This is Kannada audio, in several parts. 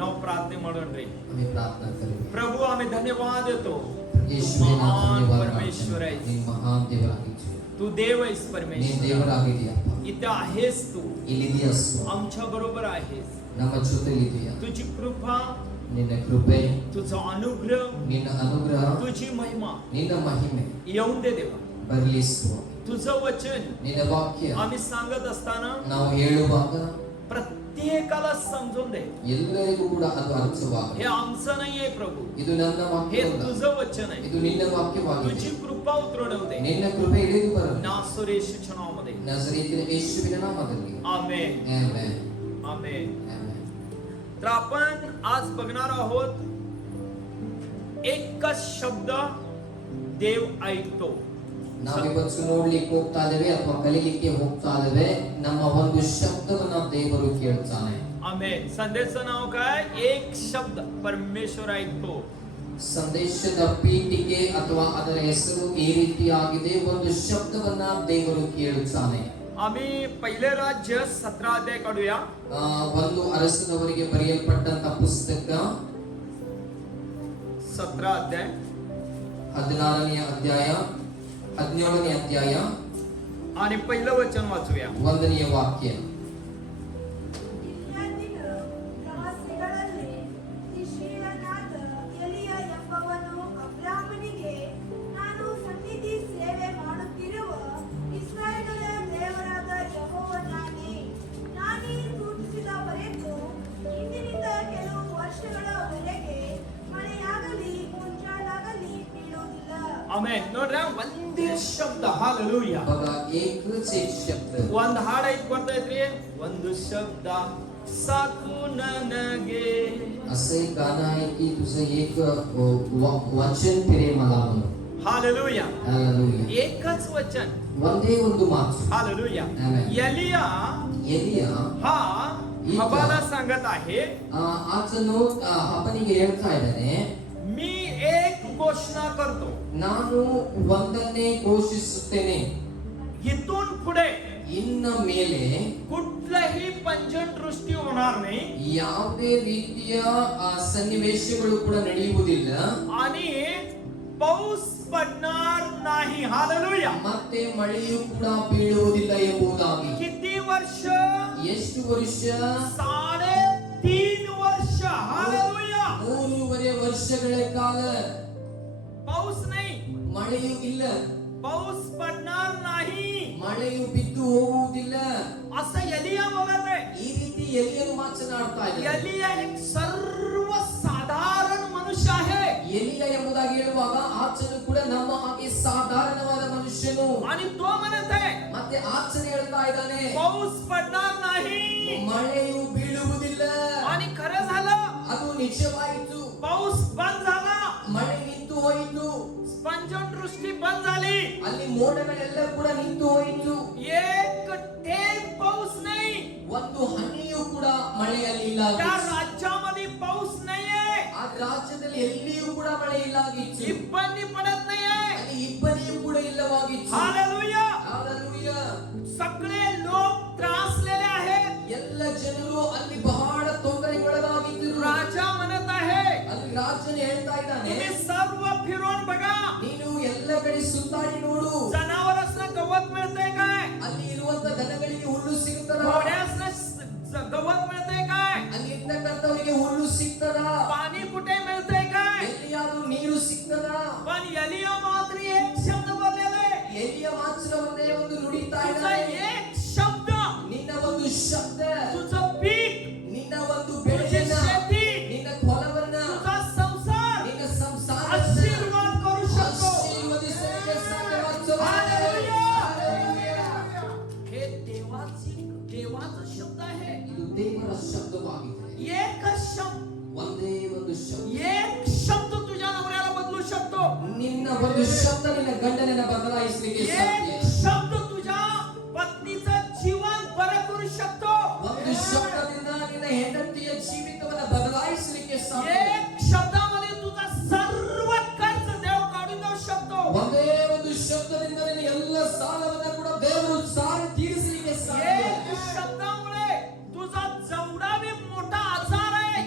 ನಾವು ಪ್ರಾರ್ಥನೆ ಮಾಡೋಣ್ರಿ. हमें प्रार्थना करें. प्रभु आम्ही धन्यवाद देतो. ಯೇಸುವಿನ महान ಧನ್ಯವಾದ परमेश्वर आहेस. ನೀನು ಮಹಾನ್ ದೇವರಾಗಿದ್ದೀಯ. तू देव आहेस ನೀನು परमेश्वर. ದೇವರಾಗಿದ್ದೀಯಪ್ಪ. इथे आहेस तू. ಇಲ್ಲಿದೆಯಾ ಸ್ವಾಮಿ. आमच्या बरोबर आहेस. ನಮ್ಮ ಜೊತೆಲಿದೆಯಾ. तुझी कृपा, ನಿನ್ನ ಕೃಪೆ, तुझा अनुग्रह, ನಿನ್ನ ಅನುಗ್ರಹ, तुझी महिमा ನಿನ್ನ ಮಹಿಮೆ येऊन दे देवा. ಬರಲಿ ಸ್ವಾಮಿ. तुझं वचन ನಿನ್ನ ವಾಕ್ಯ आम्ही सांगत असताना ನಾವು ಹೇಳುವಾಗ प्रत्येकाला समजून दे. ಎಲ್ಲರಿಗೂ ಕೂಡ ಅದು ಅರ್ಥವಾಗಲಿ. हे आमचं नाहीये प्रभू, ಇದು ನನ್ನ हे ವಾಕ್ಯವಲ್ಲ, तुझं वचन आहे. ಇದು ನಿನ್ನ ವಾಕ್ಯವಾಗಿದೆ. तुझी कृपा उतरवू दे ನಿನ್ನ ಕೃಪೆ ಇಳಿದು ಬರಲಿ. नासरेशुच्या नावामध्ये. ನಜರೇತಿನ ಯೇಸುವಿನ ನಾಮದಲ್ಲಿ. आमेन, ಆಮೆನ್. आमेन. ಆಮೆನ್. तर आपण आज बघणार आहोत एकच शब्द देव ऐकतो. ನಾವಿವತ್ತು ನೋಡ್ಲಿಕ್ಕೆ ಹೋಗ್ತಾ ಇದ್ದೇವೆ ಅಥವಾ ಕಲಿಲಿಕ್ಕೆ ಹೋಗ್ತಾ ಇದ್ದೇವೆ. ನಮ್ಮ ಒಂದು ಶಬ್ದವನ್ನ ದೇವರು ಕೇಳ್ತಾನೆ. आमेन. संदेशाचं नाव काय? एक शब्द परमेश्वर ऐकतो. ಸಂದೇಶದ ಪೀಠಿಕೆ ಅಥವಾ ಅದರ ಹೆಸರು ಈ ರೀತಿಯಾಗಿದೆ, ಒಂದು ಶಬ್ದವನ್ನ ದೇವರು ಕೇಳುತ್ತಾನೆ. आम्ही पहिले राज्य 17 अध्याय काढूया. ಒಂದು ಅರಸನವರಿಗೆ ಬರೆಯಲ್ಪಟ್ಟಂತ ಪುಸ್ತಕ 17 अध्याय 16ನೇ ಅಧ್ಯಾಯ 17ನೇ ಅಧ್ಯಾಯ आणि पहिलं वचन वाचूया. 1ನೇ ವಾಕ್ಯ. आमेन. ನೋಡ್ರಾ ಒಂದೇ ಶಬ್ದ. ಹಾಲೆಲೂಯಾ. बघा एकच एक शब्द. ಒಂದ್ ಹಾಡ ಐತ್ ಬರ್ತಾ ಇದ್ರಿ. ಒಂದು ಶಬ್ದ ಸಾಕು ನನಗೆ. असं एक गाणं आहे की तुझं एक वचन फिरे मला म्हणून. हालेलूया. हालेलूया. एकच वचन. ಒಂದೇ ಒಂದು ಮಾತು. हालेलूया. ಆಮೆನ್. एलिया हा हबाला सांगत आहे, ಆತನು ಹಬನಿಗೆ ಹೇಳ್ತಾ ಇದ್ದಾನೆ, मी एक घोषणा करतो. ನಾನು ಒಂದನ್ನೇ ಘೋಷಿಸುತ್ತೇನೆ, इथून पुढे ಇನ್ನ ಮೇಲೆ कुठलाही पंचन दृष्टी होणार नाही ಯಾವುದೇ ರೀತಿಯ ಸನ್ನಿವೇಶಗಳು ಕೂಡ ನಡೆಯುವುದಿಲ್ಲ आणि पाऊस पडणार नाही. हालेलूया. ಮತ್ತೆ ಮಳೆಯೂ ಕೂಡ ಬೀಳುವುದಿಲ್ಲ ಎಂಬುದಾಗಿ. किती वर्ष? ಎಷ್ಟು ವರ್ಷ? 3.5 वर्ष. हालेलूया. 3.5 ವರ್ಷಗಳ ಕಾಲ पाऊस नाही, ಮಳೆಯೂ ಇಲ್ಲ, पाऊस पडणार नाही, ಮಳೆಯು ಬಿದ್ದು ಹೋಗುವುದಿಲ್ಲ. असं एलिया बोलत आहे. ಈ ರೀತಿ ಎಲಿಯನು ಮಾತನಾಡ್ತಾ ಇದ್ದಾನೆ. एलिया एक सर्वसाधारण मनुष्य आहे. ಎಲಿಯ ಎಂಬುದಾಗಿ ಹೇಳುವಾಗ ಆತನು ಕೂಡ ನಮ್ಮ ಹಾಗೆ ಸಾಧಾರಣವಾದ ಮನುಷ್ಯನು. आणि तो म्हणत आहे, ಮತ್ತೆ ಆತನು ಹೇಳ್ತಾ ಇದ್ದಾನೆ, पाऊस पडणार नाही. ಮಳೆಯು ಬೀಳುವುದಿಲ್ಲ. आणि खरं झालं, ಅದು निश्चಯವಾಯಿತು. पाऊस बंद झाला, ಮಳೆ ನಿಂತು ಹೋಯಿತು, पंचन दृष्टी बंद झाली, ಅಲ್ಲಿ ಮೋಡಗಳೆಲ್ಲ ಕೂಡ ನಿಂತು ಹೋಯಿತು. एक थेंब पाऊस नाही. ಒಂದು ಹನಿಯೂ ಕೂಡ ಮಳೆಯಲ್ಲಿ ಇಲ್ಲ. त्या राज्यामध्ये पाऊस नाहीये. ಆ ರಾಜ್ಯದಲ್ಲಿ ಎಲ್ಲಿಯೂ ಕೂಡ ಮಳೆ ಇಲ್ಲಾಗಿತ್ತು. इब्बनी पडत नाहीये. ಅಲ್ಲಿ ಇಬ್ಬನಿಯೂ ಕೂಡ ಇಲ್ಲವಾಗಿತ್ತು. हालेलूया. ಹಾಲೆಲೂಯಾ. सगळे लोक त्रासलेले आहेत. ಎಲ್ಲ ಜನರು ಅಲ್ಲಿ ಬಹಳ ತೊಂದರೆಗೊಳಗಾಗಿದ್ದರು. राजा म्हणत आहे, ಅಲ್ಲಿ ರಾಜನು ಹೇಳ್ತಾ ಇದ್ದಾನೆ, तुम्ही सर्व फिरून बघा, ನೀನು ಎಲ್ಲ ಕಡೆ ಸುತ್ತಾಡಿ ನೋಡು. जनावरांना गवत मिळतंय काय? ಅಲ್ಲಿ ಇರುವಂತ ದನಗಳಿಗೆ ಹುಲ್ಲು ಸಿಗ್ತದ? घोड्यासना गवत मिळतंय काय? ಅಲ್ಲಿ ಇರ್ತಕ್ಕಂಥವರಿಗೆ ಹುಲ್ಲು ಸಿಗ್ತದ? पाणी कुठे मिळतंय काय? ಎಲ್ಲಿಯಾದ್ರೂ ನೀರು ಸಿಗ್ತದ? पण एलिया मात्र एक शब्द बोललेला आहे. ಎಲಿಯ ಮಾತ್ರ ಒಂದೇ ಒಂದು ನುಡಿತಾ तुझा ಇದ್ದಾನೆ, एक शब्द, ನಿನ್ನ ಒಂದು ಶಬ್ದ, तुझं पीक, ನಿನ್ನ ಒಂದು तुझी ಬೆಳೆಯನ್ನ, शेती, ನಿನ್ನ ಹೊಲವನ್ನ, तुझा संसार ನಿನ್ನ ಸಂಸಾರವನ್ನ आशीर्वाद करू शकतो. ಆಶೀರ್ವದಿಸಲಿಕ್ಕೆ ಸಾಧ್ಯವಾಗ್ತದೆ. हालेलूया. हालेलूया. हे देवाचा शब्द आहे. ಇದು ದೇವರ ಶಬ್ದವಾಗಿದೆ. एकच शब्द, ಒಂದೇ ಒಂದು ಶಬ್ದ. एक शब्द तुझ्या नवऱ्याला बदलू शकतो. ನಿನ್ನ ಒಂದು ಶಬ್ದ ನಿನ್ನ ಗಂಡನನ್ನ ಬದಲಾಯಿಸಲಿಕ್ಕೆ ಸಾಧ್ಯ. एक शब्द तुझ्या पत्नीचं जीवन बरं करू शकतो. ಒಂದು ಶಬ್ದದಿಂದ ನಿನ್ನ ಹೆಂಡತಿಯ ಜೀವಿತವನ್ನ ಬದಲಾಯಿಸಲಿಕ್ಕೆ ಸಾಧ್ಯ. एक शब्दामध्ये तुझा सर्व कर्ज देव काढून देऊ शकतो. ಒಂದೇ ಒಂದು ಶಬ್ದದಿಂದ ನಿನ್ನ ಎಲ್ಲ ಸಾಲವನ್ನ ಕೂಡ ದೇವರು ಸಾರಿ ತೀರಿಸಲಿಕ್ಕೆ ಸಾಧ್ಯ. एक शब्दामुळे तुझा जेवढा बी मोठा आजार आहे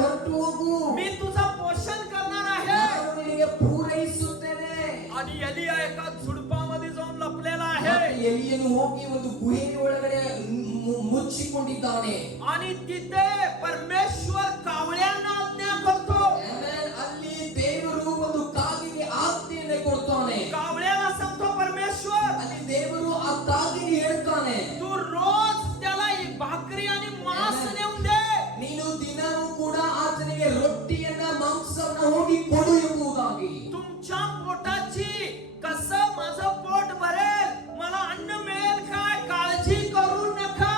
ಹೊರಟು ಹೋಗು, मी तुझं पोषण करणार आहे. ನಾನು ನಿನಗೆ ಪೂರೈಸುತ್ತೇನೆ. आणि एलिया एका झुडपामध्ये जाऊन लपलेला आहे ಮತ್ತೆ ಎಲಿಯನು ಹೋಗಿ ಒಂದು ಗುಹೆ ಒಳಗಡೆ ಮುಚ್ಚಿಕೊಂಡಿದ್ದಾನೆ. आणि तिथे परमेश्वर कावळ्यांना आज्ञा करतो. Amen. ಅಲ್ಲಿ ದೇವರು ಒಂದು ಕಾಗಿಗೆ ಆಜ್ಞೆಯನ್ನು ಕೊಡ್ತಾನೆ. कावळ्याला सांगतो परमेश्वर, ಅಲ್ಲಿ ದೇವರು ಆ ಕಾಗಿಗೆ ಹೇಳ್ತಾನೆ, तू रोज त्याला भाकरी आणि मांस नेऊन दे. ನೀನು ದಿನವೂ ಕೂಡ ಆತನಿಗೆ ರೊಟ್ಟಿಯನ್ನ ಮಾಂಸವನ್ನ ಹೋಗಿ ಕೊಡು ಎಂಬುದಾಗಿ. तुमच्या पोटाची कसं माझं पोट भरेल, मला अन्न मिळेल काय, काळजी करू नका.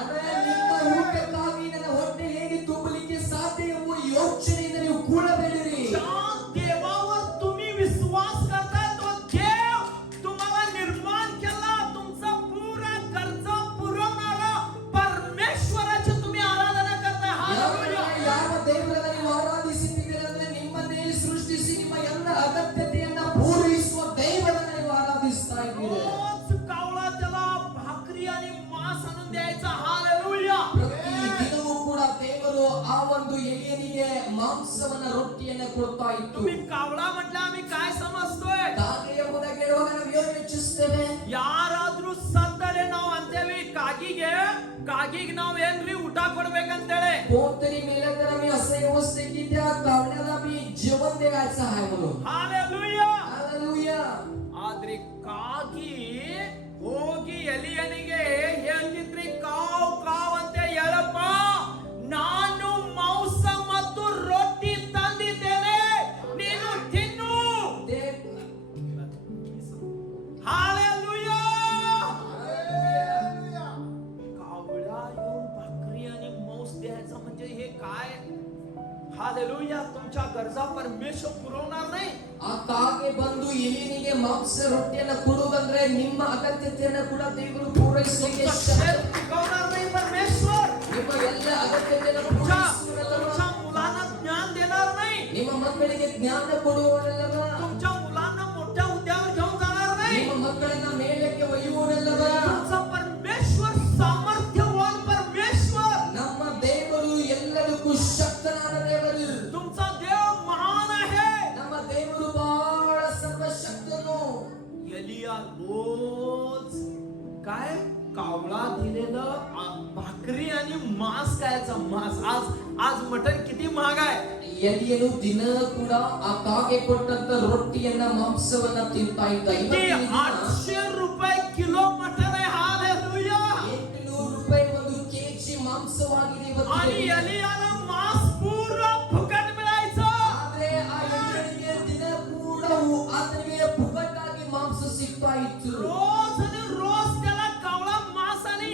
Amen. ನಿಮ್ಮ ಊಟಕ್ಕಾಗಿ ನನ್ನ ಹೊಟ್ಟೆ ಹೇಗೆ ತುಂಬಲಿಕ್ಕೆ ಸಾಧ್ಯ ಎಂಬ ಯೋಚನೆಯಿಂದ ನೀವು ಕೂಡಬೇಡಿರಿ. ज्या देवावर तुम्ही विश्वास करताय तो देव तुम्हाला निर्माण केला, तुमचा पुरा गरजा पुरवणारा परमेश्वराची तुम्ही आराधना करताय. हालेलुया. ಯಾವ ದೇವರನ್ನ ನೀವು ಆರಾಧಿಸುತ್ತೀರಿ ಅಂದ್ರೆ ನಿಮ್ಮನ್ನೇ ಸೃಷ್ಟಿಸಿ ನಿಮ್ಮ ಎಲ್ಲ ಅಗತ್ಯತೆಯನ್ನ ಪೂರೈಸುವ ದೇವರನ್ನ ನೀವು ಆರಾಧಿಸ್ತಾ ಇದ್ದೀರಿ. रोज कावळा त्याला भाकरी आणि मांस आणून द्यायचा. हालेलुया. ಪ್ರತಿ ದಿನವೂ ಕೂಡ ದೇವರು ಆ ಒಂದು ಎಲಿಯನಿಗೆ ಮಾಂಸವನ್ನ ರೊಟ್ಟಿಯನ್ನ ಕೊಡ್ತಾ ಇತ್ತು. तुम्ही कावळा म्हटलं आम्ही काय समजतोय? ಕಾಗೆ ಎಂಬುದಾಗಿ ಹೇಳುವಾಗ ನಾವು ಏನು ಯೋಚಿಸ್ತೇವೆ? ಯಾರಾದ್ರೂ ಸತ್ತರೆ ನಾವು ಅಂತೇವಿ ಕಾಗಿಗೆ ನಾವ್ ಏನ್ರಿ ಊಟ ಕೊಡ್ಬೇಕಂತೇಳಿ. कोणतरी मेलं तर आम्ही असं व्यवस्थित की त्या कावण्याला आम्ही जेवण द्यायचं आहे म्हणून. हालेलुया. हालेलुया. ಆದ್ರೆ ಕಾಗಿ ಹೋಗಿ ಎಲಿಯನಿಗೆ ಹೇಳ್ತಿದ್ರಿ, ಕಾವ್ ಅಂತ ಹೇಳಪ್ಪ, ನಾನು ಮಾಂಸ ಮತ್ತು ರೊಟ್ಟಿ ತಂದಿದ್ದೇನೆ, ನೀನು ತಿನ್ನು. हालेलुया. कावळा येऊन भाकरी आणि मांस द्यायचा म्हणजे हे काय? हालेलुया. तुमच्या गरजा परमेश्वर पुरवणार नाही. ಆ ಕಾಗೆ ಬಂದು ಎಲಿಯನಿಗೆ ಮಾಂಸ ರೊಟ್ಟಿಯನ್ನ ಕೊಡುವುದಂದ್ರೆ ನಿಮ್ಮ ಅಗತ್ಯತೆಯನ್ನ ಕೂಡ ದೇವರು ಪೂರೈಸಲಿಕ್ಕೆ तुमचं पिकवणार नाही परमेश्वर. ನಿಮ್ಮ ಎಲ್ಲ ಅಗತ್ಯತೆಯನ್ನು तुमच्या ಪೂರೈಸುವವರಲ್ಲ. मुलांना ज्ञान देणार नाही. ನಿಮ್ಮ ಮಕ್ಕಳಿಗೆ ಜ್ಞಾನ ಕೊಡುವವರಲ್ಲ. तुमच्या मुलांना मोठ्या हुद्द्यावर घेऊन जाणार नाही. ನಿಮ್ಮ ಮಕ್ಕಳನ್ನ ಮೇಲಕ್ಕೆ ಒಯ್ಯುವವರಲ್ಲ. तुमचा परमेश्वर सामर्थ्यवान परमेश्वर. ನಮ್ಮ ದೇವರು ಎಲ್ಲದಕ್ಕೂ ಶಕ್ತನಾದ ದೇವರು. तुमचा देव महान आहे. ನಮ್ಮ ದೇವರು ಬಹಳ ಸರ್ವಶಕ್ತನು. एलिया रोज काय कावळा दिलेलं भाकरी आणि मांस खायचा. आज मटण किती महाग आहे. ಎಲಿಯನು ದಿನ ಕೂಡ ಆ ಕಾಗೆ ಕೊಟ್ಟಂತ ರೊಟ್ಟಿಯನ್ನ ಮಾಂಸವನ್ನ ತಿಂತಾ ಇದ್ದ. किती 800 रुपये किलो मटण आहे. हालेलुया. 800 ರೂಪಾಯಿ ಒಂದು ಕೆಜಿ ಮಾಂಸವಾಗಿದೆ ಇವತ್ತು. आणि एलियाला मांस पूर्ण फुकट मिळायचं. ಆದ್ರೆ ಆ ಎಲಿಯನಿಗೆ ದಿನ ಕೂಡ ಆತನಿಗೆ ಫುಕಟ್ಟಾಗಿ ಮಾಂಸ ಸಿಗ್ತಾ ಇತ್ತು. रोज आणि रोज त्याला कावळा मांस आणि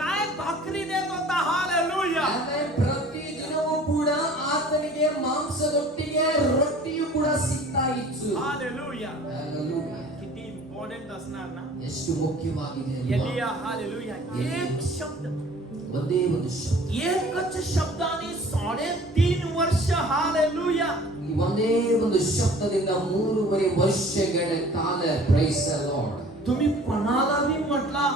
काय भाकरी देत होता. हालेलुया. ಆದ್ರೆ ಪ್ರತಿ ದಿನವೂ ಕೂಡ ಆತನಿಗೆ ಮಾಂಸದೊಟ್ಟಿಗೆ ರೊಟ್ಟಿಯು ಕೂಡ ಸಿಗ್ತಾ ಇತ್ತು. हालेलुया. Hallelujah. किती इम्पॉर्टंट असणार ना. ಎಷ್ಟು ಮುಖ್ಯವಾಗಿದೆ ಅಲ್ವಾ? एलिया हालेलुया एक शब्द, ಒಂದೇ ಒಂದು ಶಬ್ದ, एकच शब्दाने 3.5 वर्ष. हालेलुया. ಈ ಒಂದೇ ಒಂದು ಶಬ್ದದಿಂದ 3.5 ವರ್ಷಗಳ ಕಾಲ. Praise the lord. तुम्ही कोणाला बी म्हटला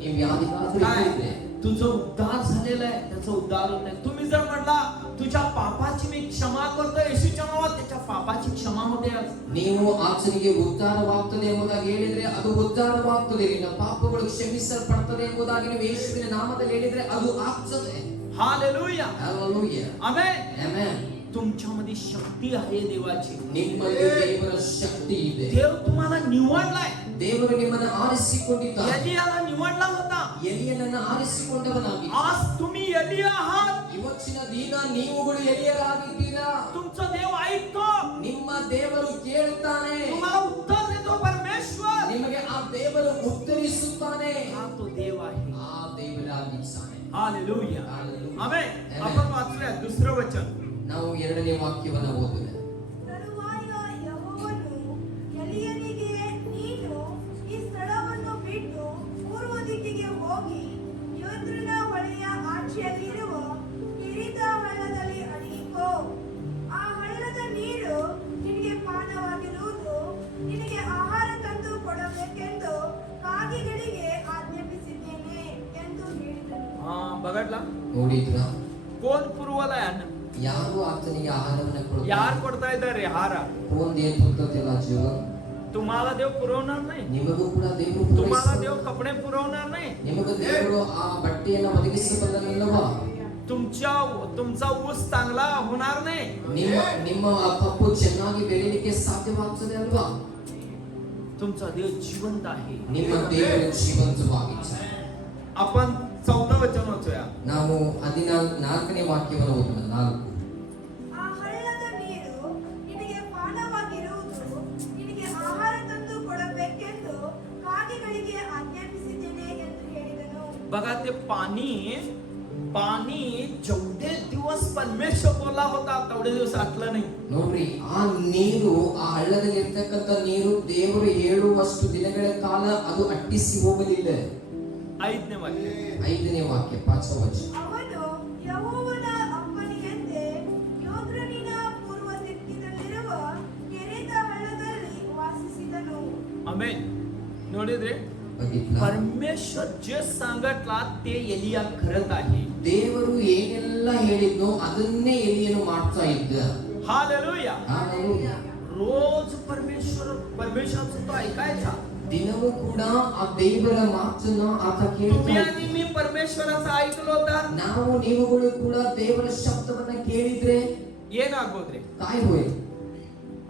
ನೀವು ಯಾರಿಗಾದ್ರೂ काय ಹೇಳಿದ್ರೆ तुझं उद्धार झालेलं आहे, त्याचं उद्धार होत नाही. तुम्ही जर म्हटला तुझ्या पापाची मी क्षमा करतो येशूच्या नावात, त्याच्या पापाची क्षमा होते. ನೀವು ಆತನಿಗೆ ಉದ್ಧಾರವಾಗ್ತದೆ ಎಂಬುದಾಗಿ ಹೇಳಿದ್ರೆ ಅದು ಉದ್ಧಾರವಾಗ್ತದೆ. ನಿನ್ನ ಪಾಪಗಳು ಕ್ಷಮಿಸಲ್ಪಡ್ತದೆ ಎಂಬುದಾಗಿ ನೀವು ಯೇಸುವಿನ ನಾಮದಲ್ಲಿ ಹೇಳಿದ್ರೆ ಅದು ಆಗ್ತದೆ. हालेलुया. Hallelujah. आमेन. Amen. तुमच्यामध्ये शक्ती आहे देवाची. ನಿಮ್ಮಲ್ಲಿ ದೇವರ ಶಕ್ತಿ ಇದೆ. देव तुम्हाला निवडलाय. ದೇವರು ನಿಮ್ಮನ್ನು ಆರಿಸಿಕೊಂಡಿದ್ದಾನೆ. एलियाला निवडला होता. ಎಲಿಯನನ್ನು ಆರಿಸಿಕೊಂಡವನಾಗಿ आज तुम्ही एलिया आहात. ಇವತ್ತಿನ ದಿನ ನೀವುಗಳು ಎಲಿಯರಾಗಿದ್ದೀರಾ. तुमचा देव ऐकतो. ನಿಮ್ಮ ದೇವರು ಕೇಳುತ್ತಾನೆ. तुम्हाला उत्तर देतो परमेश्वर. ನಿಮಗೆ ಆ ದೇವರು ಉತ್ತರಿಸುತ್ತಾನೆ. हा तो देव आहे. ಆ ದೇವರಾಗಿದ್ದಾನೆ. हालेलुया. Hallelujah. आमेन. Amen. आपण वाचूया दुसरं वचन. ನಾವು ಎರಡನೇ ವಾಕ್ಯವನ್ನು ಓದೋಣ. ತರುವಾಯ ಯೆಹೋವನು ಎಲಿಯನಿಗೆ, ನೀನು ಈ ಸ್ಥಳವನ್ನು ಬಿಟ್ಟು ಪೂರ್ವ ದಿಕ್ಕಿಗೆ ಹೋಗಿ ಯೋರ್ದನ್ ಹೊಳೆಯ ಆಚೆಯಲ್ಲಿರುವ ಕಿರೀತ ಹಳ್ಳದಲ್ಲಿ ಅಡಗಿಕೋ. ಆ ಹಳ್ಳದ ನೀರು ನಿನಗೆ ಪಾನವಾಗಿರುವುದು, ನಿನಗೆ ಆಹಾರ ತಂದು ಕೊಡಬೇಕೆಂದು ಕಾಗೆಗಳಿಗೆ ಆಜ್ಞಾಪಿಸಿದ್ದೇನೆ ಎಂದು ಹೇಳಿದನು. हा बघडला. ನೋಡಿದ್ರಾ? कोण पुरवलाय अन्न? ಯಾರು ಆತನಿಗೆ ಆಹಾರವನ್ನು यार ಕೊಡ್ತಾರೆ? ಕೊಡ್ತಾ ಇದ್ದಾರೆ ಆಹಾರ. कोण देत होतं त्याला जेवण? तुम्हाला देव पुरवणार नाही. ನಿಮಗೂ ಕೂಡ ದೇವರು तुम्हाला ಪೂರೈಸ್ತಾನೆ. देव कपडे पुरवणार नाही. ನಿಮಗೂ ದೇವರು ಆ ಬಟ್ಟೆಯನ್ನು ಒದಗಿಸಬಲ್ಲನಲ್ಲವಾ? तुमचा ऊस चांगला होणार नाही. ನಿಮ್ಮ ಆ ಕಪ್ಪು ಚೆನ್ನಾಗಿ ಬೆಳೆಯಲಿಕ್ಕೆ ಸಾಧ್ಯವಾಗ್ತದೆ ಅಲ್ವಾ? तुमचा देव जिवंत आहे. ನಿಮ್ಮ ದೇವರು ಜೀವಂತವಾಗಿದ್ದಾರೆ. आपण 14 वचन वाचूया. ನಾವು 14ನೇ ವಾಕ್ಯವನ್ನು ಓದೋಣ. 4. ಆ ಹಳ್ಳದ ನೀರು ನಿನಗೆ ಪಾನವಾಗಿರುವುದು, ನಿನಗೆ ಆಹಾರ ತಂದು ಕೊಡಬೇಕೆಂದು ಕಾಗೆಗಳಿಗೆ ಆಜ್ಞಾಪಿಸಿದ್ದೇನೆ ಎಂದು ಹೇಳಿದನು. बघा ते पाणी जेवढे दिवस परमेश्वर बोलला होता तेवढे दिवस आटलं नाही. ನೋಡ್ರಿ, ಆ ನೀರು, ಆ ಹಳ್ಳದಲ್ಲಿ ಇರ್ತಕ್ಕಂಥ ನೀರು ದೇವರು ಹೇಳುವಷ್ಟು ದಿನಗಳ ಕಾಲ ಅದು ಅಟ್ಟಿಸಿ ಹೋಗಲಿಲ್ಲ. 5ನೇ ವಾಕ್ಯ. 5ನೇ ವಾಕ್ಯ 5ನೇ ವಚನ. ಅವನು ಯೆಹೋವನ ಅಪ್ಪಣೆಯಂತೆ ಯೋರ್ದನಿನ ಪೂರ್ವ ದಿಕ್ಕಿನಲ್ಲಿರುವ ಕೆರೆತ ಹಳ್ಳದಲ್ಲಿ ವಾಸಿಸಿದನು. आमेन. ನೋಡಿದ್ರೆ ಬಗಿತ್ಲಾ? परमेश्वर जे सांगितला ते एलिया करत आहे. ದೇವರು ಏನೆಲ್ಲ ಹೇಳಿದ್ನೋ ಅದನ್ನೇ ಎಲಿಯನು ಮಾಡ್ತಾ ಇದ್ದ. हालेलुया. ಹಾಲೆಲೂಯಾ. रोज परमेश्वराचं तो ऐकायचा. ದಿನವೂ ಕೂಡ ಆ ದೇವರ ಮಾತನ್ನ ಆತ तुम्ही ಕೇಳ್ತಾ आणि मी परमेश्वराचं ऐकलो तर ನಾವು ನೀವುಗಳು ಕೂಡ ದೇವರ ಶಬ್ದವನ್ನ ಕೇಳಿದ್ರೆ ಏನಾಗ್ಬೋದ್ರಿ? काय होईल?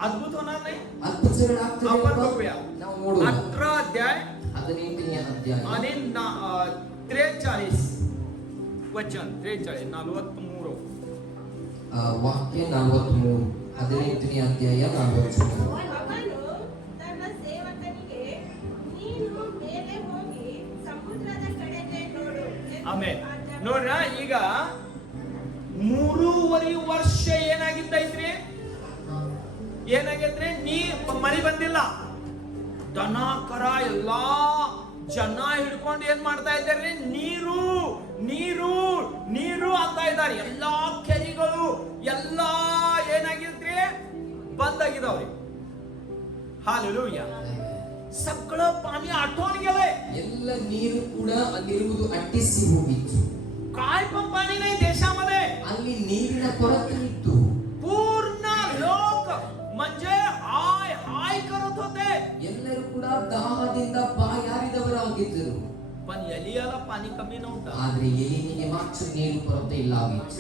अद्भुत होणार नाही. ಅದ್ಭುತಗಳಾಗ್ತದೆ आपण ಅಲ್ವಾ? बघूया. ನಾವು ನೋಡೋಣ. 18 अध्याय 18ನೇ ಅಧ್ಯಾಯ आणि 43 वचन. 43 43. ವಾಕ್ಯ 43. 18ನೇ ಅಧ್ಯಾಯ 40. ಅವನು ತನ್ನ ಸೇವಕನಿಗೆ, ನೀನು ಮೇಲೆ ಹೋಗಿ ಸಮುದ್ರದ ಕಡೆಗೆ ನೋಡು ಎಂದು ಆಮೇಲೆ ಆಜ್ಞಾಪಿಸಿದನು. ನೋಡ್ರ, ಈಗ 3.5 ವರ್ಷ ಏನಾಗಿದ್ದೈತ್ರಿ? ಏನಾಗೈತ್ರಿ? ಮಳಿ ಬಂದಿಲ್ಲ. ದನ ಕರ ಎಲ್ಲಾ ಜನ ಹಿಡ್ಕೊಂಡು ಏನ್ ಮಾಡ್ತಾ ಇದ್ದಾರೆ? ನೀರು ನೀರು ನೀರು ಅಂತ ಇದ್ದಾರೆ. ಎಲ್ಲಾ ಕೆರೆಗಳು ಎಲ್ಲಾ ಏನಾಗಿದ್ರಿ? ಬಂದಾಗಿದಾವ್ರಿ. हालेलुया. सगळं पाणी आटवून गेलंय. ಎಲ್ಲ ನೀರು ಕೂಡ ಅಲ್ಲಿರುವುದು ಅಟ್ಟಿಸಿ ಹೋಗಿತ್ತು. काय पण पाणी नाही देशामध्ये. ಅಲ್ಲಿ ನೀರಿನ ಕೊರತೆ ಇತ್ತು. पूर्ण लोक म्हणजे हाय हाय करत होते. ಎಲ್ಲರೂ ಕೂಡ ದಾಹದಿಂದ ಬಾಯಾರಿದವರಾಗಿದ್ದರು. पण एलियाला पाणी कमी नव्हतं. ಆದ್ರೆ ಎಲಿಯನಿಗೆ ಮಾತ್ರ ನೀರು ಕೊರತೆ ಇಲ್ಲ ಆಗಿತ್ತು.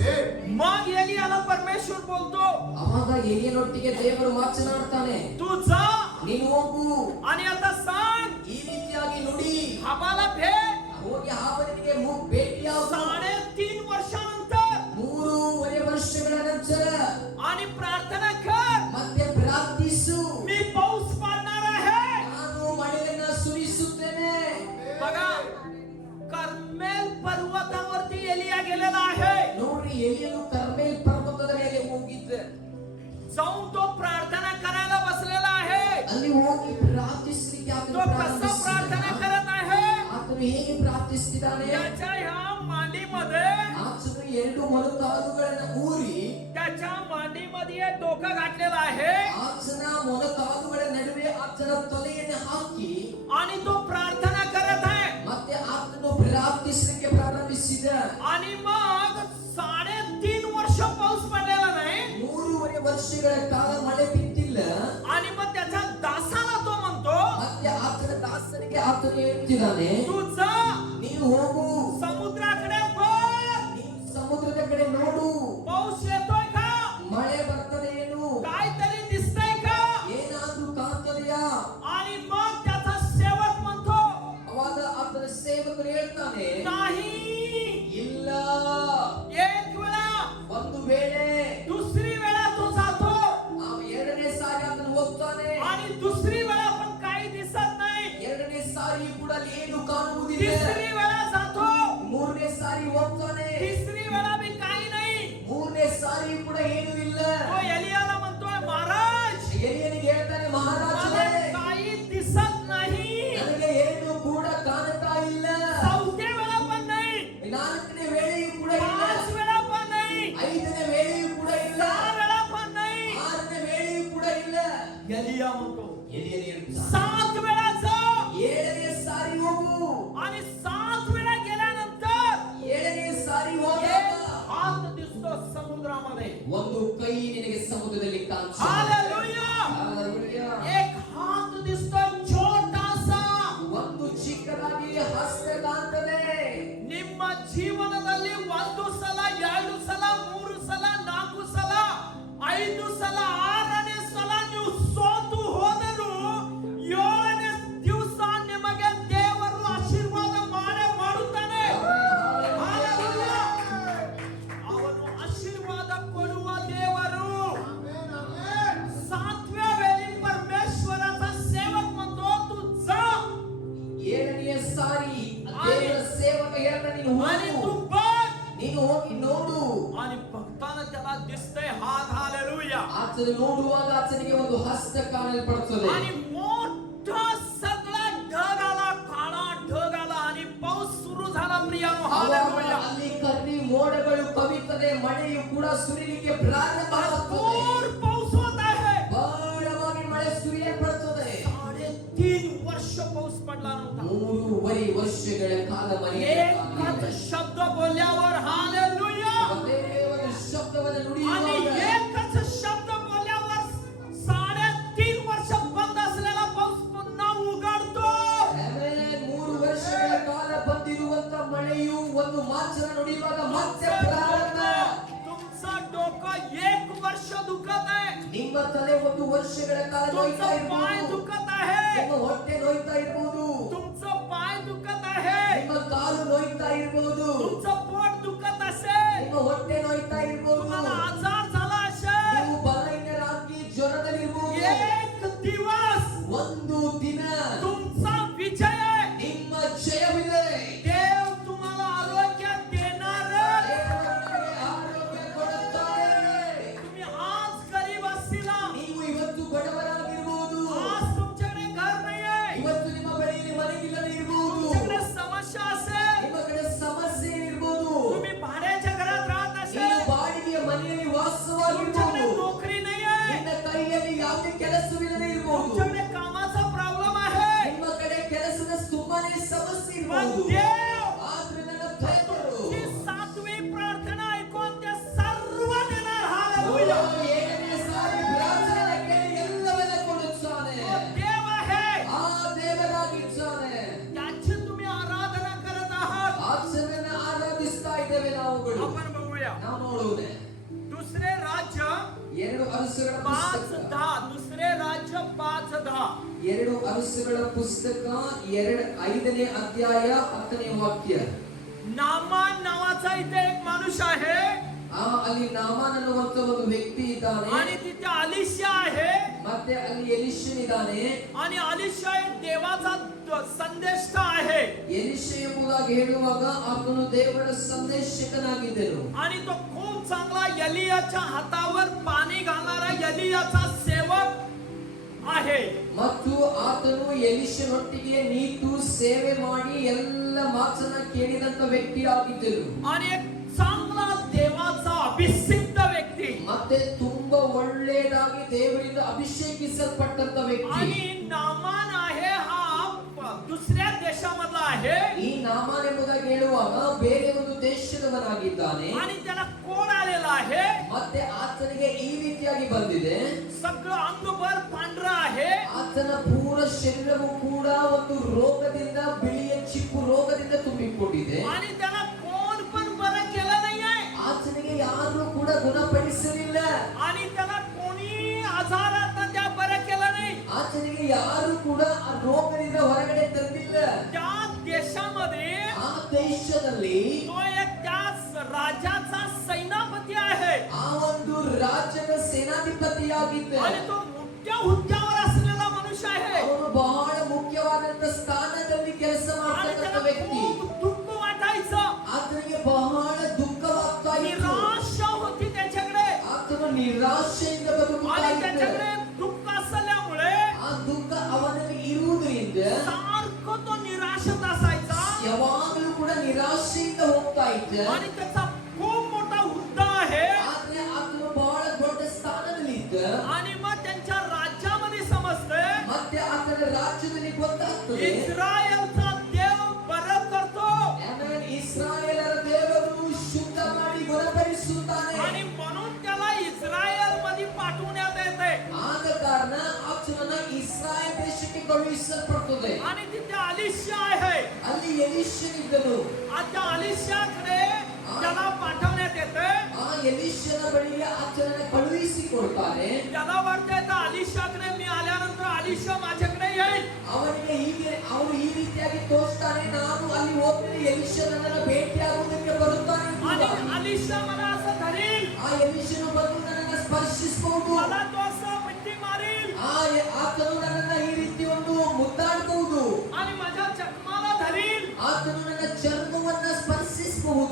मग एलियाला परमेश्वर बोलतो, ಅವಾಗ ಎಲಿಯನೊಟ್ಟಿಗೆ ದೇವರು ಮಾತನಾಡ್ತಾನೆ. तू जा ನೀನು ಹೋಗು आणि आता सांग ಈ ರೀತಿಯಾಗಿ ನುಡಿ. हाबाला भेट. ಹೋಗಿ ಹಾವನಿಗೆ ಭೇಟಿಯಾಗು. 3.5 वर्षानंतर 3.5 ವರ್ಷಗಳ ನಂತರ आणि प्रार्थना कर. ಮತ್ತೆ ಪ್ರಾರ್ಥಿಸು. मी पाऊस पाडणार आहे. ನಾನು ಮಳೆಯನ್ನು ಸುರಿಸುತ್ತೇನೆ. बघा, कर्मेल पर्वतावरती एलिया गेलेला आहे. ನೋಡ್ರಿ, ಎಲಿಯನು ಕರ್ಮೇಲ್ ಪರ್ವತದ ಮೇಲೆ ಹೋಗಿದ್ದ. जाऊन तो प्रार्थना करायला बसलेला आहे. ಅಲ್ಲಿ ಹೋಗಿ ಪ್ರಾರ್ಥಿಸಲಿಕ್ಕೆ ಆತನು तो कसा प्रार्थना ಪ್ರಾರಂಭಿಸಿದ. करत आहे? ಆತನು ಹೇಗೆ ಪ್ರಾರ್ಥಿಸ್ತಿದ್ದಾನೆ? त्याच्या ह्या मांडीमध्ये ಆತನು 2 ಮೊಣಕಾಲುಗಳನ್ನು ಊರಿ त्याच्या मांडीमध्ये एक डोकं घातलेलं आहे ಆತನ ಮೊಣಕಾಲುಗಳ ನಡುವೆ ಆತನ ತಲೆಯನ್ನು ಹಾಕಿ आणि तो प्रार्थना करत आहे. ಮತ್ತೆ ಆತನು ಪ್ರಾರ್ಥಿಸಲಿಕ್ಕೆ ಪ್ರಾರಂಭಿಸಿದ. आणि मग 3.5 वर्ष पाऊस पडलेला नाही. 3.5 ವರ್ಷಗಳ ಕಾಲ ಮಳೆ ಬಿದ್ದಿಲ್ಲ. आणि मग त्याच्या दासाला तो म्हणतो, ಮತ್ತೆ ಆತನ ದಾಸನಿಗೆ ಆತನು ಹೇಳ್ತಿದ್ದಾನೆ, तू जा ನೀನು ಹೋಗು, समुद्राकडे बघ. ನೀನು ಸಮುದ್ರದ ಕಡೆ ನೋಡು. पाऊस येतोय का? ಮಳೆ ಬರ್ತದೆ ಏನು? काहीतरी दिसतंय का? ಏನಾದ್ರೂ ಕಾಣ್ತದೆಯಾ? आणि मग त्याचा सेवक म्हणतो, ಅವಾಗ ಆತನ ಸೇವಕರು ಹೇಳ್ತಾನೆ, नाही. ಇಲ್ಲ. एक वेळा, ಒಂದು ವೇಳೆ दुसरी वेळा तो जातो ಆ 2ನೇ ಸಾರಿ ಆತನು ಹೋಗ್ತಾನೆ. आणि दुसरी वेळा पण काही दिसत नाही. 2ನೇ ಸಾರಿ ಕೂಡ ಅಲ್ಲಿ ಏನು ಕಾಣುವುದಿಲ್ಲ. तिसरी वेळा जातो, 3ನೇ ಸಾರಿ ಹೋಗ್ತಾನೆ. तिसरी वेळा बी काही नाही. 3ನೇ ಸಾರಿ ಕೂಡ ಏನೂ ಇಲ್ಲ. तो एलियाला म्हणतोय, महाराज, ಎಲಿಯನಿಗೆ ಹೇಳ್ತಾನೆ, मला ಮಹಾರಾಜನೇ, काही दिसत नाही. ನನಗೆ ಏನು ಕೂಡ ಕಾಣ್ತಾ ಇಲ್ಲ. 4थ्या वेळा पण नाही. 4ನೇ ವೇಳೆಯೂ ಕೂಡ ಇಲ್ಲ. 5 वेळा पण नाही. 5ನೇ ವೇಳೆಯೂ ಕೂಡ ಇಲ್ಲ. 6 वेळा पण नाही. 6ನೇ ವೇಳೆಯೂ ಕೂಡ ಇಲ್ಲ. एलिया म्हणतो, ಎಲಿಯನು ಹೇಳ್ತಾನೆ, 7 वेळा जा. 7ನೇ ಸಾರಿ ಹೋಗು. आणि 7 वेळा गेल्यानंतर 7ನೇ कारणा ನೀನು आणि ಹೋಗು तू बघ ನೀನು ಹೋಗಿ ನೋಡು आणि बघताना त्याला दिसतंय हात हालेलुया ಆತನು ನೋಡುವಾಗ ಆತನಿಗೆ ಒಂದು ಹಸ್ತ ಕಾಣಲ್ಪಡುತ್ತದೆ आणि मोठा सगळा ढग आला काळा ढग आला आणि पाऊस सुरू झाला प्रियानो हालेलुया ಅಲ್ಲಿ ಕರ್ರಿ ಮೋಡಗಳು ಕವಿತದೆ ಮಳೆಯು ಕೂಡ ಸುರಿಲಿಕ್ಕೆ ಪ್ರಾರಂಭವಾಗುತ್ತದೆ भरपूर पाऊस होत आहे ಬಹಳವಾಗಿ ಮಳೆ ಸುರಿಯಲ್ಪಡುತ್ತದೆ 3.5 वर्ष पाऊस पडला नव्हता 3.5 ವರ್ಷಗಳ ಕಾಲ ಮಳೆ एकच शब्द बोलल्यावर हालेलुया ಒಂದೇ ಒಂದು ಶಬ್ದವನ್ನು आणि ನುಡಿಯುವಾಗ एकच शब्द बोलल्यावर 3.5 वर्ष बंद असलेला पाऊस पुन्हा उघडतो ಆಮೇಲೆ 3 ವರ್ಷಗಳ ಕಾಲ ಬಂದಿರುವಂತ ಮಳೆಯು ಒಂದು ಮಾಚನ ನುಡಿಯುವಾಗ ಮತ್ತೆ ಪ್ರಾರಂಭ तुमचं डोकं 1 वर्ष दुखत आहे ನಿಮ್ಮ ತಲೆ ಒಂದು ವರ್ಷಗಳ ಕಾಲ ನೋಯ್ತಾ तुमचं पाय ಇರಬಹುದು दुखत आहे ನಿಮ್ಮ ಹೊಟ್ಟೆ ನೋಯ್ತಾ ಇರಬಹುದು तुमचं पाय दुखत आहे ನಿಮ್ಮ ಕಾಲು ನೋಯ್ತಾ ಇರಬಹುದು तुमचं पोट दुखत असेल ನಿಮ್ಮ ಹೊಟ್ಟೆ ನೋಯ್ತಾ ಇರಬಹುದು तुम्हाला आजार झाला असेल ನೀವು ಬಲಹೀನರಾಗಿ ಜ್ವರದಲ್ಲಿರಬಹುದು एक दिवस ಒಂದು ದಿನ तुमचा विजय आहे ನಿಮ್ಮ ಜಯವಿದೆ देव तुम्हाला आरोग्य देणार ದೇವರು ಆರೋಗ್ಯ ಕೊಡುತ್ತಾರೆ तुम्ही आज गरीब असतील ನೀವು ಇವತ್ತು ಬಡವರಾಗಿರಬಹುದು आज तुमच्याकडे घर नाहीये ಇವತ್ತು ನಿಮ್ಮ ಬಳಿಯಲ್ಲಿ ಮನೆಯಿಲ್ಲದೆ ಇರಬಹುದು तुमच्याकडे समस्या असेल ನಿಮ್ಮ ಕಡೆ ಸಮಸ್ಯೆ ಇರಬಹುದು तुम्ही भाड्याच्या घरात राहत ನೀವು असेल ಬಾಡಿಗೆಯ ಮನೆಯಲ್ಲಿ तुमच्याकडे ವಾಸವಾಗಿರಬಹುದು नोकरी नाहीये ನಿನ್ನ ಕೈಯಲ್ಲಿ ಯಾವುದೇ ಕೆಲಸವಿಲ್ಲದೆ ಇರಬಹುದು तुमच्याकडे कामाचा प्रॉब्लेम आहे ನಿಮ್ಮ ಕಡೆ ಕೆಲಸದ ತುಂಬಾನೇ ಸಮಸ್ಯೆ पण ಇರಬಹುದು देव ಆದ್ರೆ ನನ್ನ ಭಯಪಡು ची 7वी प्रार्थना ऐकून ते सर्व देणार हालेलुया ಏಳನೇ ಸಾರಿ ಪ್ರಾರ್ಥನೆ ಕೇಳಿ ಎಲ್ಲವನ್ನ ಕೊಡುತ್ತಾನೆ तो देव आहे ಆ ದೇವರಾಗಿದ್ದಾನೆ त्याची तुम्ही आराधना करत आहात ಆತನನ್ನ ಆರಾಧಿಸ್ತಾ ಇದ್ದೇವೆ ನಾವುಗಳು आपण बघूया ನಾವು ನೋಡೋಣ दुसरे राज्य ಎರಡು ಅರಸುಗಳ ಪುಸ್ತಕ 5:10 दुसरे राज्य 5:10 ಎರಡು ಅರಸುಗಳ ಪುಸ್ತಕ 5ನೇ ಅಧ್ಯಾಯ 10ನೇ ವಾಕ್ಯ नामान नावाचा इथे एक माणूस आहे ಅಲ್ಲಿ ನಾಮಾನ್ ಅನ್ನುವಂತ ಒಂದು ವ್ಯಕ್ತಿ ಇದ್ದಾನೆ आणि तिथे अलिशा आहे ಮತ್ತೆ ಅಲ್ಲಿ ಎಲಿಷನ್ ಇದ್ದಾನೆ आणि अलिशा एक देवाचा संदेष्टा आहे ಎಲಿಷ ಎಂಬುದಾಗಿ ಹೇಳುವಾಗ ಆತನು ದೇವರ ಸಂದೇಶಕನಾಗಿದ್ದನು आणि तो खूप चांगला एलियाच्या हातावर पाणी घालणारा एलियाचा सेवक आहे ಮತ್ತು ಆತನು ಎಲಿಷನೊಟ್ಟಿಗೆ ನೀತು ಸೇವೆ ಮಾಡಿ ಎಲ್ಲ ಮಾತನ್ನ ಕೇಳಿದಂತ ವ್ಯಕ್ತಿ ಆಗಿದ್ದನು आणि एक चांगला देवाचा अभिषिक्त व्यक्ती ಮತ್ತೆ ತುಂಬಾ ಒಳ್ಳೆಯದಾಗಿ ದೇವರಿಂದ ಅಭಿಷೇಕಿಸಲ್ಪಟ್ಟಂತ ವ್ಯಕ್ತಿ आणि नामान आहे हा दुसऱ्या देशामधला आहे ಈ ನಾಮಾನ್ ಎಂಬುದಾಗಿ ಹೇಳುವಾಗ ಬೇರೆ ಒಂದು ದೇಶದವನಾಗಿದ್ದಾನೆ आणि त्याला कोण आलेला आहे ಮತ್ತೆ ಆತನಿಗೆ ಈ ರೀತಿಯಾಗಿ ಬಂದಿದೆ सगळं अंगभर पांढरं आहे ಆತನ ಪೂರ ಶರೀರವು ಕೂಡ ಒಂದು ರೋಗದಿಂದ ಬಿಳಿಯ ಚಿಪ್ಪು ರೋಗದಿಂದ ತುಂಬಿಕೊಂಡಿದೆ आणि त्याला कोण पण बरं केलं नाहीये ಆತನಿಗೆ ಯಾರು ಕೂಡ ಗುಣಪಡಿಸಲಿಲ್ಲ आणि त्याला कोणी आजारात त्या बरं केलं नाही ಆತನಿಗೆ ಯಾರು ಕೂಡ ಆ ರೋಗದಿಂದ ಹೊರಗಡೆ ತಂದಿಲ್ಲ त्या देशामध्ये ಆ ದೇಶದಲ್ಲಿ तो एक त्या राजाचा सेनापती आहे ಆ ಒಂದು ರಾಜ್ಯದ ಸೇನಾಧಿಪತಿಯಾಗಿದ್ದ आणि तो मोठ्या हुद्द्यावर असलेला मनुष्य आहे ಅವನು ಬಹಳ ಮುಖ್ಯವಾದಂತ ಸ್ಥಾನದಲ್ಲಿ ಕೆಲಸ आणि ಮಾಡತಕ್ಕಂತ त्याला ವ್ಯಕ್ತಿ खूप दुःख वाटायचं ಆತನಿಗೆ ಬಹಳ ದುಃಖವಾಗ್ತಾ ಇತ್ತು निराशा होती त्याच्याकडे ಆತನು ನಿರಾಶೆಯಿಂದ ಬದುಕುತ್ತಾ आणि ಇದ್ದ त्याच्याकडे दुःख असल्यामुळे ಆ ದುಃಖ ಅವನಲ್ಲಿ ಇರುವುದರಿಂದ सारखं तो निराशेत असायचा ಯಾವಾಗಲೂ ಕೂಡ ನಿರಾಶೆಯಿಂದ ಹೋಗ್ತಾ ಇದ್ದ आणि त्याचा खूप मोठा हुद्दा आहे ಆದ್ರೆ ಆತನು ಬಹಳ ದೊಡ್ಡ ಸ್ಥಾನದಲ್ಲಿ ಇದ್ದ आणि मग त्यांच्या राज्यामध्ये समजते ಮತ್ತೆ ಆತನ ರಾಜ್ಯದಲ್ಲಿ ಗೊತ್ತಾಗ್ತದೆ इस्रायलचा देव बरं करतो ಆಮೇಲೆ ಇಸ್ರಾಯೇಲರ ದೇವರು ಶುದ್ಧ ಮಾಡಿ ಗುಣಪಡಿಸುತ್ತಾನೆ आणि म्हणून त्याला इस्रायल मध्ये पाठवण्यात येते ಆದ ಕಾರಣ ಆತನನ್ನ ಇಸ್ರಾಯೇಲ್ ದೇಶಕ್ಕೆ ಕಳುಹಿಸಲ್ಪಡುತ್ತದೆ आणि तिथे अलिशा आहे ಅಲ್ಲಿ ಎಲಿಷನಿದ್ದನು आता अलिशाकडे त्याला पाठवण्यात येते ಆ ಎಲಿಷನ ಬಳಿಗೆ ಆತನನ್ನ ಕಳುಹಿಸಿಕೊಡ್ತಾನೆ त्याला वाटते आता अलिशाकडे मी आल्यानंतर अलिशा माझ्याकडे येईल ಅವನಿಗೆ ಹೀಗೆ ಅವನು ಈ ರೀತಿಯಾಗಿ ತೋರಿಸ್ತಾನೆ ನಾನು ಅಲ್ಲಿ ಹೋಗ್ತೀನಿ ಎಲಿಷನನ್ನ ಭೇಟಿಯಾಗುವುದಕ್ಕೆ ಬರುತ್ತಾನೆ आणि ಅಂತ. अलिशा मला असं धरील ಆ ಎಲಿಷನು ಬಂದು ನನ್ನನ್ನು ಸ್ಪರ್ಶಿಸಬಹುದು मला तो असं मिठी मारील ಆತನು ನನ್ನನ್ನ ಈ ರೀತಿ ಒಂದು ಮುದ್ದಾಡಬಹುದು आणि माझ्या चकमाला धरील ಆತನು ನನ್ನ ಚರ್ಮವನ್ನ ಸ್ಪರ್ಶ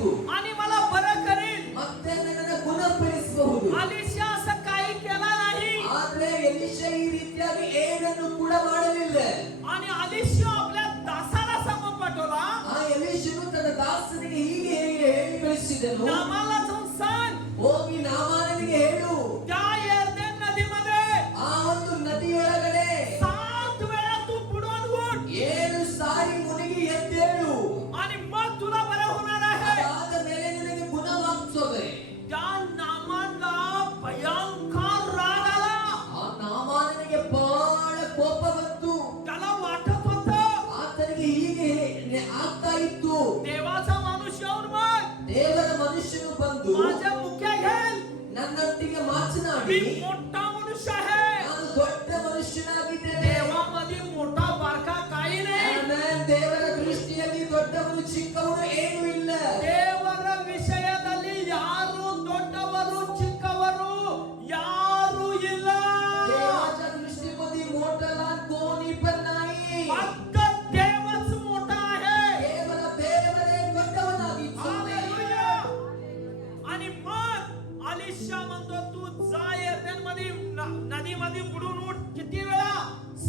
ಮಾಡಬಹುದು आणि मला बरं करील. ಮತ್ತೆ ನನ್ನನ್ನು ಗುಣಪಡಿಸಬಹುದು. अलिशा असं काही केला नाही. ಆದ್ರೆ ಎಲಿಷ ಈ ರೀತಿಯಾಗಿ ಏನನ್ನು ಕೂಡ ಮಾಡಲಿಲ್ಲ. आणि अलिशा आपल्या दासाला सांगून पाठवला, ಆ ಎಲಿಷನು ತನ್ನ ದಾಸನಿಗೆ ಹೀಗೆ ಹೇಳಿ ಕಳಿಸಿದನು, नामाला जाऊन सांग, ಹೋಗಿ ನಾಮಾನನಿಗೆ ಹೇಳು, त्या यर्दन नदीमध्ये ಆ ಒಂದು ನದಿಯೊಳಗಡೆ 7 वेळा तू बुडून उठ 7 ಸಾರಿ ಮುನಿಗಿ ಎದ್ದೇಳು, आणि मग तुला बरं होणार आहे. ಅದಾದ ಮೇಲೆ ನಿನಗೆ ಗುಣವಾಗ್ತದೆ. त्या नामाला भयंकर राग आला. ಆ ನಾಮಾನನಿಗೆ ಬಹಳ ಕೋಪ ಬಂತು. त्याला वाटत होतं ಆತನಿಗೆ ಹೀಗೆ ಆಗ್ತಾ ಇತ್ತು. देवाचा माणूस येऊन मग ದೇವರ ಮನುಷ್ಯನು ಬಂದು माझ्या मुख्य घेल, ನನ್ನೊಟ್ಟಿಗೆ मी ಮಾತನಾಡಿ, मोठा मनुष्य आहे. ನಾನು ದೊಡ್ಡ ಮನುಷ್ಯನಾಗಿದ್ದೇನೆ. देवामध्ये मोठा बारका काही नाही. ಆಮೆನ್. ದೇವರ ದೃಷ್ಟಿಯಲ್ಲಿ ದೊಡ್ಡವನು ಚಿಕ್ಕವನು ಏನೂ ಇಲ್ಲ. ದೇವರ ವಿಷಯದಲ್ಲಿ ಯಾರು ದೊಡ್ಡವರು ಚಿಕ್ಕವರು ಯಾರು ಇಲ್ಲ. देवाच्या दृष्टीमध्ये मोठा लहान कोणी पण नाही. फक्त देवच मोठा आहे. केवळ देवरे दೊಡ್ಡವನಾಗಿದ್ದಾನೆ. हालेलुया. आणि मग अलिशा म्हणतो तू जा यर्दनमध्ये नदीमध्ये बुडून उठ. किती वेळा?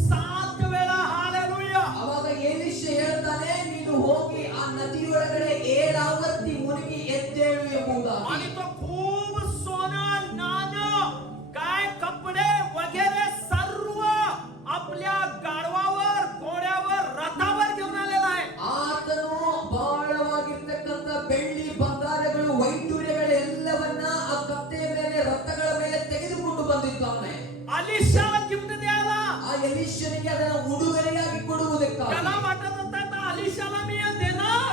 7 वेळा. हालेलुया. ಅವಾಗ ಎಲಿಷ ಹೇಳ್ತಾನೆ, ನೀನು ಹೋಗಿ ಆ ನದಿಯೊಳಗಡೆ 7 ಆವರ್ತಿ ಮುಳುಗಿ ಎದ್ದೇಳು ಎಂಬುದಾಗಿ. आणि तो खूप सोनं नाणं काय कपडे वगैरे सर्व आपल्या गाढवावर घोड्यावर रथावर घेऊन आलेला आहे. ಆತನು ಬಹಳವಾಗಿರ್ತಕ್ಕಂಥ ಬೆಳ್ಳಿ ಬಂಗಾರಗಳು ವೈಡೂರ್ಯಗಳೆಲ್ಲವನ್ನ ಆ ಕತ್ತೆಯ ಮೇಲೆ ರಥಗಳ ಮೇಲೆ ತೆಗೆದುಕೊಂಡು ಬಂದಿದ್ದಾನೆ. अलिशाला गिफ्ट द्यायला. ಆ ಎಲಿಷನಿಗೆ ಅದನ್ನು ಉಡುಗೊರೆಯಾಗಿ ಕೊಡುವುದಕ್ಕಾಗಿ. त्याला वाटत होतं आता अलिशाला मी हे देणार.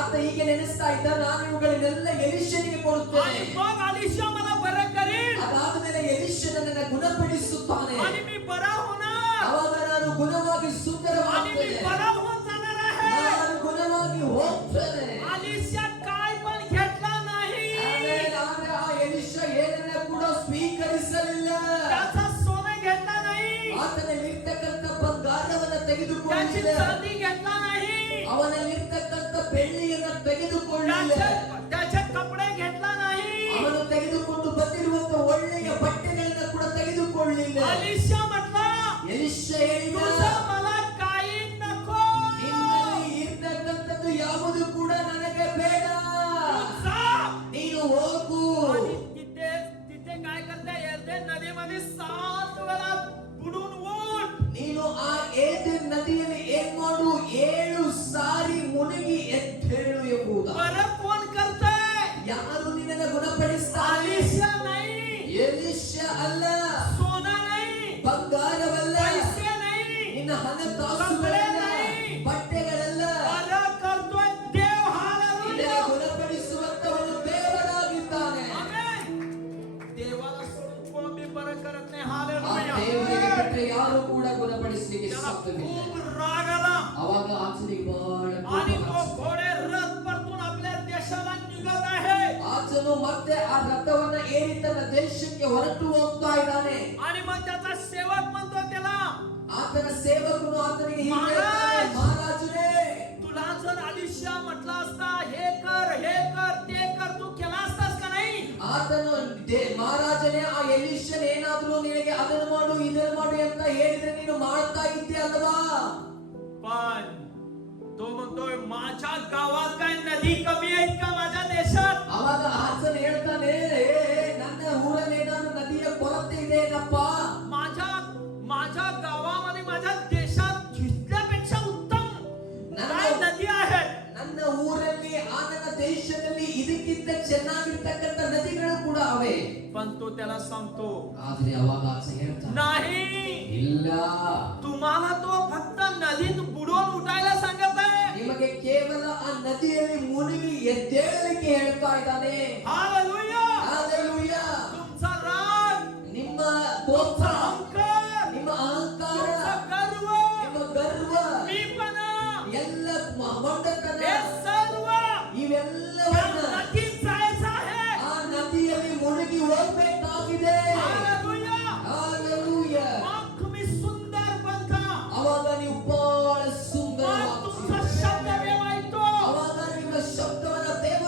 ಆತ ಹೀಗೆ ನೆನೆಸ್ತಾ ಇದ್ದ, ನಾನು ಇವುಗಳನ್ನೆಲ್ಲ ಎಲಿಷನಿಗೆ आणि ಕೊಡುತ್ತೇನೆ. मग अलिशा मला बरं करील ಅದಾದ ಮೇಲೆ ಎಲಿಷ ನನ್ನನ್ನು ಗುಣಪಡಿಸುತ್ತಾನೆ. आणि मी बरा होणार ಅವಾಗ ನಾನು ಗುಣವಾಗಿ आणि मी ಸುಂದರವಾಗುತ್ತೇನೆ. बरा होऊन जाणार आहे. ನಾನು ಗುಣವಾಗಿ ಹೋಗ್ತೇನೆ. अलिशा काय पण घेतला नाही. ಆಮೇಲೆ ಆದ್ರೆ ಆ ಎಲಿಷ ಏನನ್ನ ಕೂಡ ಸ್ವೀಕರಿಸಲಿಲ್ಲ. त्याचा सोनं घेतला नाही. ಆತನಲ್ಲಿರ್ತಕ್ಕಂಥ ಬಂಗಾರವನ್ನ त्याची ತೆಗೆದುಕೊಳ್ಳಲಿಲ್ಲ. चांदी घेतला नाही. ಅವನಲ್ಲಿರ್ತಕ್ಕಂಥ ಬೆಳ್ಳಿಯನ್ನ ತೆಗೆದುಕೊಳ್ಳಲಿಲ್ಲ. त्याचे कपडे घेतला नाही. ಅವನು ತೆಗೆದುಕೊಂಡು ಬಂದಿರುವಂತ ಒಳ್ಳೆಯ ಬಟ್ಟೆಗಳನ್ನ ಕೂಡ ತೆಗೆದುಕೊಳ್ಳಲಿಲ್ಲ. अलिशा म्हटला ಎಲಿಷ ಹೇಳಿದ, तुझं मला काही नको. ನಿನ್ನಲ್ಲಿ ಇರ್ತಕ್ಕಂಥದ್ದು ಯಾವುದು ಕೂಡ ನನಗೆ ಬೇಡ. तू जा. ನೀನು ಹೋಗು. आणि तिथे काय करते? यर्दन नदीमध्ये 7 वेळा बुडून उठ. ನೀನು ಆ ಏದೆನ್ ನದಿಯಲ್ಲಿ ಏನ್ ಮಾಡು? 7 ಸಾರಿ ಮುಳುಗಿ ಎದ್ದೇಳು ಎಂಬುದಾ. बरं कोण करते? ಯಾರು ನಿನ್ನನ್ನು ಗುಣಪಡಿಸ್ತಾರೆ? अलिशा नाही. ಎಲಿಷ ಅಲ್ಲ, सोना नाही. ಬಂಗಾರವಲ್ಲ, पैसे नाही. ನಿನ್ನ ಹಣಕಾಸುಗಳಲ್ಲ, ಬಟ್ಟೆಗಳಲ್ಲ. बरं करतोय देव. ನಿನ್ನನ್ನು हालेलुया. ಗುಣಪಡಿಸುವಂತವನು ದೇವರಾಗಿದ್ದಾನೆ. आमेन. देवाला सोडून कोण बी बरं करत नाही. ಆ हालेलुया. ದೇವರಿಗೆ ಬಿಟ್ಟರೆ ಯಾರು ಕೂಡ ಗುಣಪಡಿಸಲಿಕ್ಕೆ त्याला ಸಾಧ್ಯವಿಲ್ಲ. खूप राग आला ಅವಾಗ ಆತನಿಗೆ ಬಹಳ आणि ಕೋಪ तो ಬಂತು. घोडे रथ परतून आपल्या देशाला निघत आहे. ಆತನು ಮತ್ತೆ ಆ ರಥವನ್ನ ಏರಿ ತನ್ನ ದೇಶಕ್ಕೆ ಹೊರಟು ಹೋಗ್ತಾ ಇದ್ದಾನೆ. आणि मग त्याचा सेवक म्हणतो त्याला, ಆತನ ಸೇವಕನು ಆತನಿಗೆ ಹೀಗೆ ಮಹಾರಾಜ್! ಹೇಳ್ತಾನೆ, ಮಹಾರಾಜನೇ, तुला जर अलिशा म्हटला असता हे कर ते कर, तू केला असतास का नाही? ಆತನು ಮಹಾರಾಜನೇ, ಆ ಎಲಿಷನ್ ಏನಾದ್ರೂ ನಿನಗೆ ಅದನ್ನು ಮಾಡು ಇದನ್ನು ಮಾಡು ಅಂತ ಹೇಳಿದ್ರೆ ನೀನು ಮಾಡ್ತಾ ಇದ್ದೆ ಅಲ್ವಾ? पण तो म्हणतोय माझ्या गावात काय नदी कमी आहेत का माझ्या देशात? ಅವಾಗ ಆತನು ಹೇಳ್ತಾನೆ, ನನ್ನ ಊರಲ್ಲಿ ಏನಾದ್ರೂ ನದಿಯ ಕೊರತೆ ಇದೆಯೇನಪ್ಪ? माझ्या गावामध्ये माझ्या देशात जिथल्यापेक्षा उत्तम काय नदी आहेत? ನನ್ನ ಊರಲ್ಲಿ ಆ ನನ್ನ ದೇಶದಲ್ಲಿ ಇದಕ್ಕಿಂತ ಚೆನ್ನಾಗಿರ್ತಕ್ಕಂಥ ನದಿಗಳು ಕೂಡ ಅವೆ. पण तो त्याला सांगतो ಆದ್ರೆ ಅವಾಗ ಆತ ಹೇಳ್ತಾನೆ, नाही, ಇಲ್ಲ, तुम्हाला तो फक्त नदीत बुडून उठायला सांगत आहे. ನಿಮಗೆ ಕೇವಲ ಆ ನದಿಯಲ್ಲಿ ಮುಳುಗಿ ಎದ್ದೇಳಲಿಕ್ಕೆ ಹೇಳ್ತಾ ಇದ್ದಾನೆ. हालेलुया. ಹಾಲೆಲೂಯಾ. तुमचा राग, ನಿಮ್ಮ तुमचा ಕೋಪ, अहंकार, ನಿಮ್ಮ ಅಹಂಕಾರ, तुमचा गर्व, ನಿಮ್ಮ ಗರ್ವ, मीपणा, ಎಲ್ಲ ಮೊಂಡತನ, हे सर्व ಇವೆಲ್ಲವನ್ನ नदीत जायचं आहे. ಆ ನದಿಯಲ್ಲಿ ಮುಳುಗಿ ಹೋಗ್ಬೇಕಾಗಿದೆ. हालेलुया. ಹಾಲೆಲೂಯಾ. मग तुम्ही सुंदर बनता. ಅವಾಗ ನೀವು ಬಹಳ मग ಸುಂದರವಾಗ್ತೀರಿ. तुमचा शब्द देव ऐकतो. ಅವಾಗ ನಿಮ್ಮ ಶಬ್ದವನ್ನ ದೇವ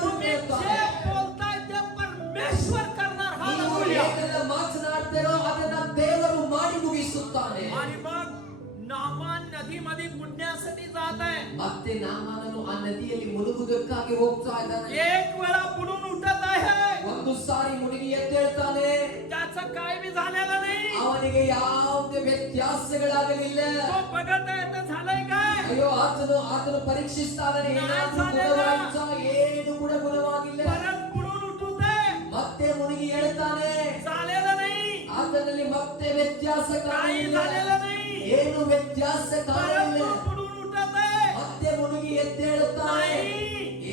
परमेश्वर करणार. ನೀವು हालेलुया. ಏನೆಲ್ಲ ಮಾತನಾಡ್ತೀರೋ ಅದನ್ನ ದೇವರು ಮಾಡಿ ಮುಗಿಸುತ್ತಾನೆ. आणि मग नामान नदीमध्ये बुडण्यासाठी जात आहे. ಮತ್ತೆ ನಾಮಾನನು ಆ ನದಿಯಲ್ಲಿ ಮುಳುಗುವುದಕ್ಕಾಗಿ ಹೋಗ್ತಾ ಇದ್ದಾನೆ. एक वेळा बुडून उठत आहे. ಒಂದು ಸಾರಿ ಮುಳುಗಿ ಎದ್ದೇಳ್ತಾನೆ. त्याचं काय बी झालेलं नाही. ಅವನಿಗೆ ಯಾವುದೇ ವ್ಯತ್ಯಾಸಗಳಾಗಲಿಲ್ಲ. तो बघत आहे तर झालंय काय. ಅಯ್ಯೋ ಆತನು ಪರೀಕ್ಷಿಸ್ತಾನೆ, ಏನಾದ್ರೂ ಗುಣವಾಯಿತಾ? ಏನು ಕೂಡ ಗುಣವಾಗಿಲ್ಲ. परत बुडून उठते. ಮತ್ತೆ ಮುಳುಗಿ ಹೇಳ್ತಾನೆ, झालेलं नाही. ಆತನಲ್ಲಿ ಮತ್ತೆ ವ್ಯತ್ಯಾಸ काही ಕಾಣಲಿಲ್ಲ. झालेलं नाही. ಏನು ವ್ಯತ್ಯಾಸ परत ಕಾಣಲಿಲ್ಲ. तो बुडून उठते. ಮತ್ತೆ ಮುಳುಗಿ ಎದ್ದೇಳುತ್ತಾನೆ, नाही.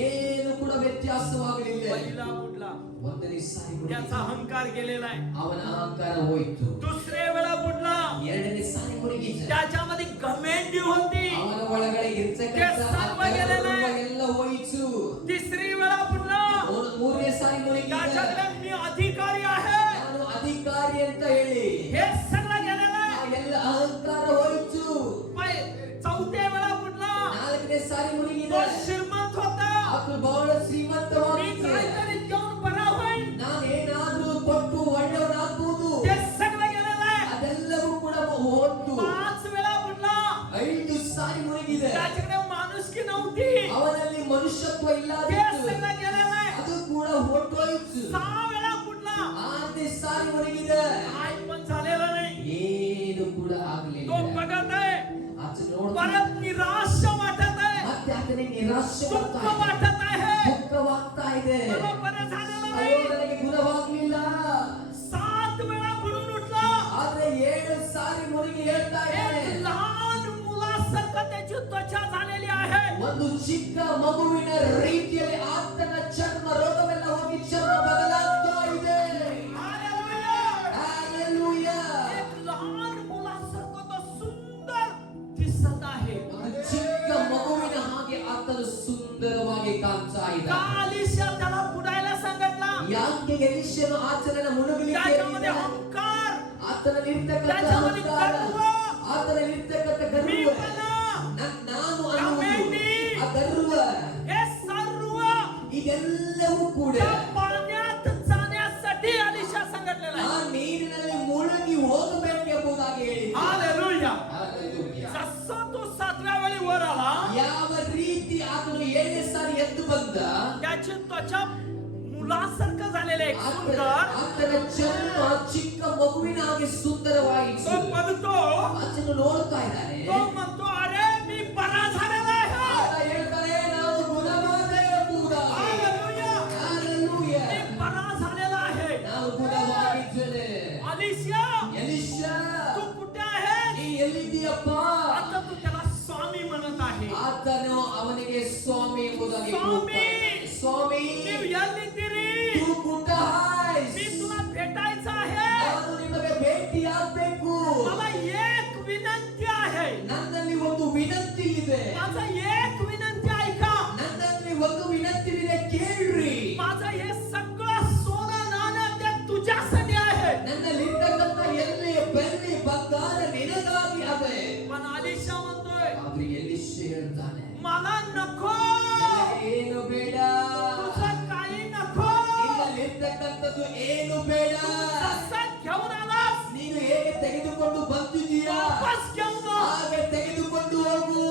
ಏನು ಕೂಡ ವ್ಯತ್ಯಾಸವಾಗಲಿಲ್ಲ. पहिला बुडला. ಒಂದನೇ ಸಾರಿ त्याचा ಮುಳುಗಿ अहंकार गेलेला आहे. ಅವನ ಅಹಂಕಾರ ಹೋಯಿತು. दुसऱ्या वेळा बुडला. ಎರಡನೇ ಸಾರಿ ಮುಳುಗಿದ. त्याच्यामध्ये घमेंडी होती. ಅವನ ಒಳಗಡೆ ಇರ್ತಕ್ಕಂಥ ते सर्व गेलेलं आहे. ಎಲ್ಲ ಹೋಯಿತು. तिसरी वेळा बुडला. ಅವನು ಮೂರನೇ ಸಾರಿ ಮುಳುಗಿದ. त्याच्याकडे मी अधिकारी आहे. ನಾನು ಅಧಿಕಾರಿ ಅಂತ ಹೇಳಿ हे सगळं गेलेलं ಆ आहे. ಎಲ್ಲ ಅಹಂಕಾರ ಹೋಯಿತು. चौथ्या वेळा बुडला. ನಾಲ್ಕನೇ ಸಾರಿ ಮುಳುಗಿದ. तो श्रीमंत होता. ಆತನು ಬಹಳ मी ಶ್ರೀಮಂತವಾಗಿದ್ದ. काहीतरी देऊन बरा होईल. ನಾನೇನಾದ್ರೂ ಕೊಟ್ಟು ಒಳ್ಳೆಯವನಾಗ್ಬೋದು. ते सगळं गेलेलं आहे. ಅದೆಲ್ಲವೂ ಕೂಡ ಹೋದ್ದು. 5 वेळा बुडला. 5 ಸಾರಿ ಮುಳುಗಿದೆ. त्याच्याकडे माणुसकी नव्हती. ಅವನಲ್ಲಿ ಮನುಷ್ಯತ್ವ ते ಇಲ್ಲದಿತ್ತು. सगळं गेलेलं आहे. ಅದು ಕೂಡ ಹೊರಟೋಯ್ತು. 6 वेळा बुडला. 6ನೇ ಸಾರಿ ಮುಳುಗಿದೆ. काय पण झालेलं नाही. ಏನು ಕೂಡ तो ಆಗಲಿಲ್ಲ. बघत आहे. ಆತನು ನೋಡ್ತಾನೆ. परत निराश वाटत आहे. ಮತ್ತೆ ಆತನಿಗೆ ನಿರಾಶೆ दुःख ಬರ್ತಾ ಇದೆ. वाटत आहे. ದುಃಖವಾಗ್ತಾ ಇದೆ. मला बरं झालेलं ಅಯ್ಯೋ, नाही. ನನಗೆ ಗುಣವಾಗ್ಲಿಲ್ಲ. 7 वेळा बुडून उठला. ಆದ್ರೆ 7 ಸಾರಿ ಮುಳುಗಿ ಹೇಳ್ತಾ ಇದ್ದಾನೆ. एक लहान मुलासारखं त्याची त्वचा झालेली आहे. ಒಂದು ಚಿಕ್ಕ ಮಗುವಿನ ರೀತಿಯಲ್ಲಿ ಆತನ ಚರ್ಮ ರೋಗವೆಲ್ಲ ಹೋಗಿ ಚರ್ಮ ಬದಲಾಗ್ತಾ ಇದೆ. हालेलुया. ಹಲ್ಲೆಲೂಯಾ. एक लहान मुलासारखं तो सुंदर दिसत आहे. ಒಂದು ಚಿಕ್ಕ ಮಗುವಿನ ಹಾಗೆ ಆತನು ಸುಂದರವಾಗಿ ಕಾಣ್ತಾ ಇದ್ದ. कालिशा त्याला बुडायला सांगितला. ಯಾಕೆ ಎಲಿಷನು ಆತನನ್ನ ಮುಳುಗಲಿಕ್ಕೆ त्याच्यामध्ये ಹೇಳಿದ? अहंकार, ಆತನಲ್ಲಿರ್ತಕ್ಕಂಥ त्याच्यामध्ये ಅಹಂಕಾರ, गर्व, ಆತನಲ್ಲಿರ್ತಕ್ಕಂಥ ಗರ್ವ, मीपणा, ನಾನು ಅನ್ನುವುದು, ಆ ಗರ್ವ, हे सर्व ಇದೆಲ್ಲವೂ ಕೂಡ त्या पाण्यात जाण्यासाठी अलिशा सांगितलेलं ಆ आहे. ನೀರಿನಲ್ಲಿ ಮುಳುಗಿ ಹೋಗಬೇಕೆಂಬುದಾಗಿ ಹೇಳಿದ. हालेलुया. ಹಲ್ಲೆಲೂಯಾ. जसं तो 7व्या वेळी वर आला, ಯಾವ ರೀತಿ ಆತನು 7ನೇ ಸಾರಿ ಎದ್ದು ಬಂದ, त्याची त्वचा मुलासारखं झालेलं आहे, सुंदर. ಆತನ ಚರ್ಮ ಚಿಕ್ಕ ಮಗುವಿನ ಹಾಗೆ ಸುಂದರವಾಯಿತು. तो बघतो, ಆತನು ನೋಡ್ತಾ ಇದ್ದಾನೆ. तो म्हणतो, अरे मी बरा झालेला आहे. ಆತ ಹೇಳ್ತಾನೆ, ನಾನು ಗುಣವಾದೆ ಎಂಬುದಾಗಿ. हालेलुया. ಹಲ್ಲೆಲೂಯಾ. मी बरा झालेला आहे. ನಾನು ಗುಣವಾಗಿದ್ದೇನೆ. अलिशा, ಎಲಿಷಾ, तू कुठे आहे? ನೀ ಎಲ್ಲಿದ್ದೀಯಪ್ಪ? आता तू त्याला स्वामी म्हणत आहे. ಆತನು ಅವನಿಗೆ ಸ್ವಾಮಿ ಎಂಬುದಾಗಿ ಸ್ವಾಮಿ. ಕೂಗ್ತಾನೆ. ಸ್ವಾಮಿ, ನೀವ್ ಎಲ್ಲಿದ್ದೀರಿ? तू कुठं आहेस? मी तुला भेटायचं आहे. ನಾನು ನಿಮಗೆ ಭೇಟಿಯಾಗಬೇಕು. मला एक विनंती आहे. ನನ್ನಲ್ಲಿ ಒಂದು ವಿನಂತಿ ಇದೆ. माझं एक विनंती ऐका. ನನ್ನಲ್ಲಿ ಒಂದು ವಿನಂತಿ ಇದೆ, ಕೇಳ್ರಿ. माझं हे सगळं सोनं नाणं ते तुझ्यासाठी आहे. ನನ್ನಲ್ಲಿರ್ತಕ್ಕಂಥ ಎಲ್ಲಿ ಬೆಳ್ಳಿ ಬಂಗಾರ ನಿನಗಾಗಿ ಅದೇ. पण अलिशा म्हणतोय, ಆದ್ರೆ ಎಲಿಷ ಹೇಳ್ತಾನೆ, मला नको. ನನಗೆ ಏನು ಬೇಡ. तुझं काही नको. ನಿನ್ನಲ್ಲಿರ್ತಕ್ಕಂಥದ್ದು ಏನು ಬೇಡ. जसं घेऊन आलास, ನೀನು ಹೇಗೆ ತೆಗೆದುಕೊಂಡು ಬಂದಿದ್ದೀಯಾ वापस घेऊन जा. ಹಾಗೆ ತೆಗೆದುಕೊಂಡು ಹೋಗು.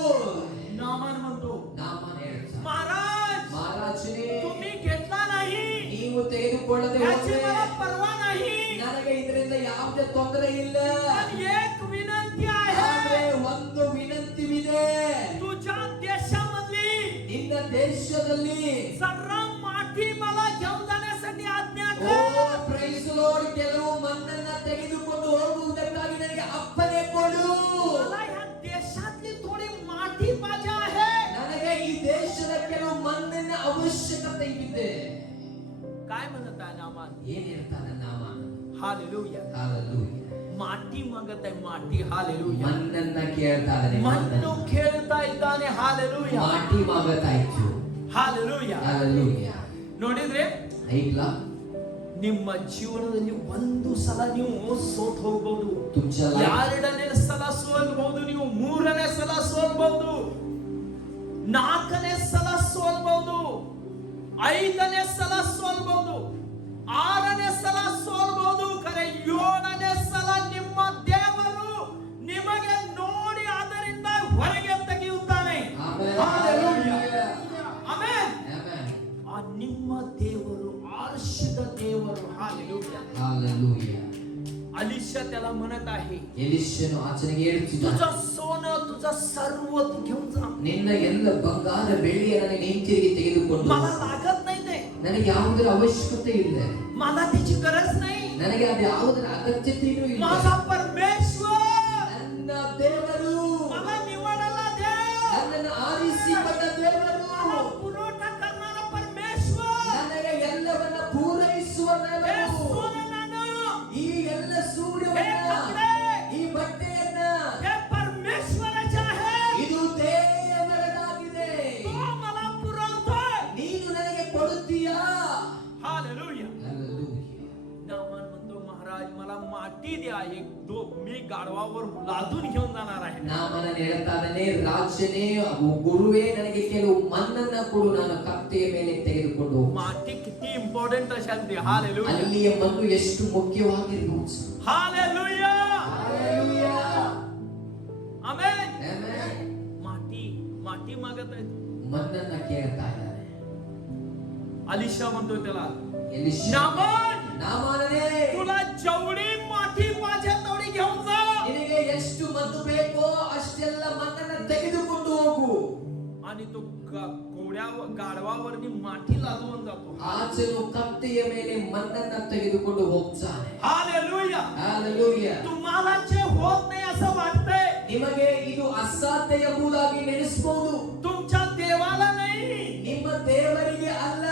नामान म्हणतो, ನಾಮನ ಹೇಳ್ತಾನೆ, महाराज, ಮಹಾರಾಜನೇ, तुम्ही घेतला नाही, ನೀವು ತೆಗೆದುಕೊಳ್ಳದೆ याची ಹೋದರೆ मला पर्वा नाही. ನನಗೆ ಇದರಿಂದ ಯಾವುದೇ ತೊಂದರೆ ಇಲ್ಲ. पण एक विनंती ಆದ್ರೆ आहे. ಒಂದು ವಿನಂತಿವಿದೆ. तुझ्या देशामधली ನಿನ್ನ ದೇಶದಲ್ಲಿ जरा माती मला घेऊन जाण्यासाठी आज्ञा ಓ कर. ಪ್ರೈಸ್ ಲಾರ್ಡ್, ಕೆಲವು ಮಣ್ಣನ್ನ ತೆಗೆದುಕೊಂಡು ಹೋಗುವುದಕ್ಕಾಗಿ ನನಗೆ ಅಪ್ಪಣೆ ಕೊಡು. मला ह्या देशातली थोडी माती पाहिजे आहे. ನನಗೆ ಈ ದೇಶದ ಕೆಲವು ಮಣ್ಣಿನ ಅವಶ್ಯಕತೆ ಇದೆ. काय म्हणत आहे नामान? ಏನ್ ಹೇಳ್ತಾನೆ ನಾಮನ? हालेलुया. ಹಲ್ಲೆಲೂಯಾ. माती मागत आहे, माती. हालेलुया. ಮಣ್ಣನ್ನ ಕೇಳ್ತಾ ಇದ್ದಾನೆ. मन्नु खेळता ಇದ್ದಾನೆ. हालेलुया. ಮಾಟಿ ಮಾಗತಾಯ್ತು. हालेलुया. ಹಲ್ಲೆಲೂಯಾ. ನೋಡಿದ್ರೆ ಐಕ್ಲಾ, ನಿಮ್ಮ ಜೀವನದಲ್ಲಿ ಒಂದು ಸಲ ನೀವು ಸೋತ್ ಹೋಗಬಹುದು, तुमच्या लाईफ 2ನೇ ಸಲ ಸೋಲ್ಬಹುದು, ನೀವು 3ನೇ ಸಲ ಸೋಲ್ಬಹುದು, 4ನೇ ಸಲ ಸೋಲ್ಬಹುದು, 5ನೇ ಸಲ ಸೋಲ್ಬಹುದು, 6 ನಿಮ್ಮ ದೇವರು आरशिद देವರು हालेलुया हालेलुया अलिशा त्याला म्हणत आहे एलिशನು ಆಚನೆಗೆ ಹೇಳುತ್ತಿದ್ದಾನೆ तुझं सोनं तुझं सर्व तू घेऊन जा ನಿನ್ನ ಎಲ್ಲ ಬಂಗಾರ ಬೆಳ್ಳಿಯನ್ನು ನೀನು ಹಿಂತಿರುಗಿ ತೆಗೆದುಕೊಂಡು मला लागत नाही ते ನನಗೆ ಯಾವುದರ ಅವಶ್ಯಕತೆ ಇಲ್ಲ मला त्याची गरज नाही ನನಗೆ ಅದು ಯಾವುದರ ಅಗತ್ಯತೆಯೂ ಇಲ್ಲ माझा परमेश्वर ನನ್ನ ದೇವರು मला निवडला देव ನನ್ನನ್ನು ಆರಿಸಿಕೊಂಡ ದೇವರು मला पुरवठा करणारा परमेश्वर ನನಗೆ ಎಲ್ಲವನ್ನ ಪೂರೈಸುವ हे ದೇವರು सोनं नाणं, ಈ ಎಲ್ಲ हे ಸೂರ್ಯವನ್ನ कपडे, ಈ ಬಟ್ಟೆಯನ್ನ हे परमेश्वराचे आहे ಇದು ದೇವರದಾಗಿದೆ तो मला पुरवतोय ನೀನು ನನಗೆ ಕೊಡುತ್ತೀಯಾ हालेलुया Hallelujah. नामान म्हणतो महाराज मला माती द्या एक दो मी गाढवावर लादून घेऊन जाणार आहे ನಾಮನ ಹೇಳ್ತಾನೆ ರಾಜನೇ ಗುರುವೇ ನನಗೆ ಕೆಲವು ಮಣ್ಣನ್ನ ಕೊಡು ನಾನು ಕತ್ತೆಯ ಮೇಲೆ ತೆಗೆದುಕೊಂಡು ಹೋಗ್ತೀನಿ. माती किती इम्पॉर्टंट असेल ते हालेलुया ಅಲ್ಲಿಯ ಮಣ್ಣು ಎಷ್ಟು ಮುಖ್ಯವಾಗಿರಬಹುದು हालेलुया Hallelujah. आमेन Amen. माती माती मागत आहे ಮಣ್ಣನ್ನ ಕೇಳ್ತಾ ಇದ್ದಾನೆ अलिशा म्हणतो त्याला ಎಲಿಷಾ नामान ನಾಮಾನನೇ तुला जेवढी माती पाहिजे तेवढी घेऊन जा ನಿನಗೆ ಎಷ್ಟು ಮಣ್ಣು ಬೇಕೋ ಅಷ್ಟೆಲ್ಲ ಮಣ್ಣನ್ನ ತೆಗೆದುಕೊಂಡು ಹೋಗು आणि तो गाढवावरनी माती लादवून जातो ಆಚನು ಕತ್ತೆಯ ಮೇಲೆ ಮಣ್ಣನ್ನ ತೆಗೆದುಕೊಂಡು ಹೋಗ್ತಾನೆ हालेलुया Hallelujah. तुम्हाला जे होत नाही असं वाटतंय ನಿಮಗೆ ಇದು ಅಸಾಧ್ಯ ಎಂಬುದಾಗಿ ನೆನೆಸಬಹುದು तुमच्या देवाला नाही ನಿಮ್ಮ ದೇವರಿಗೆ ಅಲ್ಲ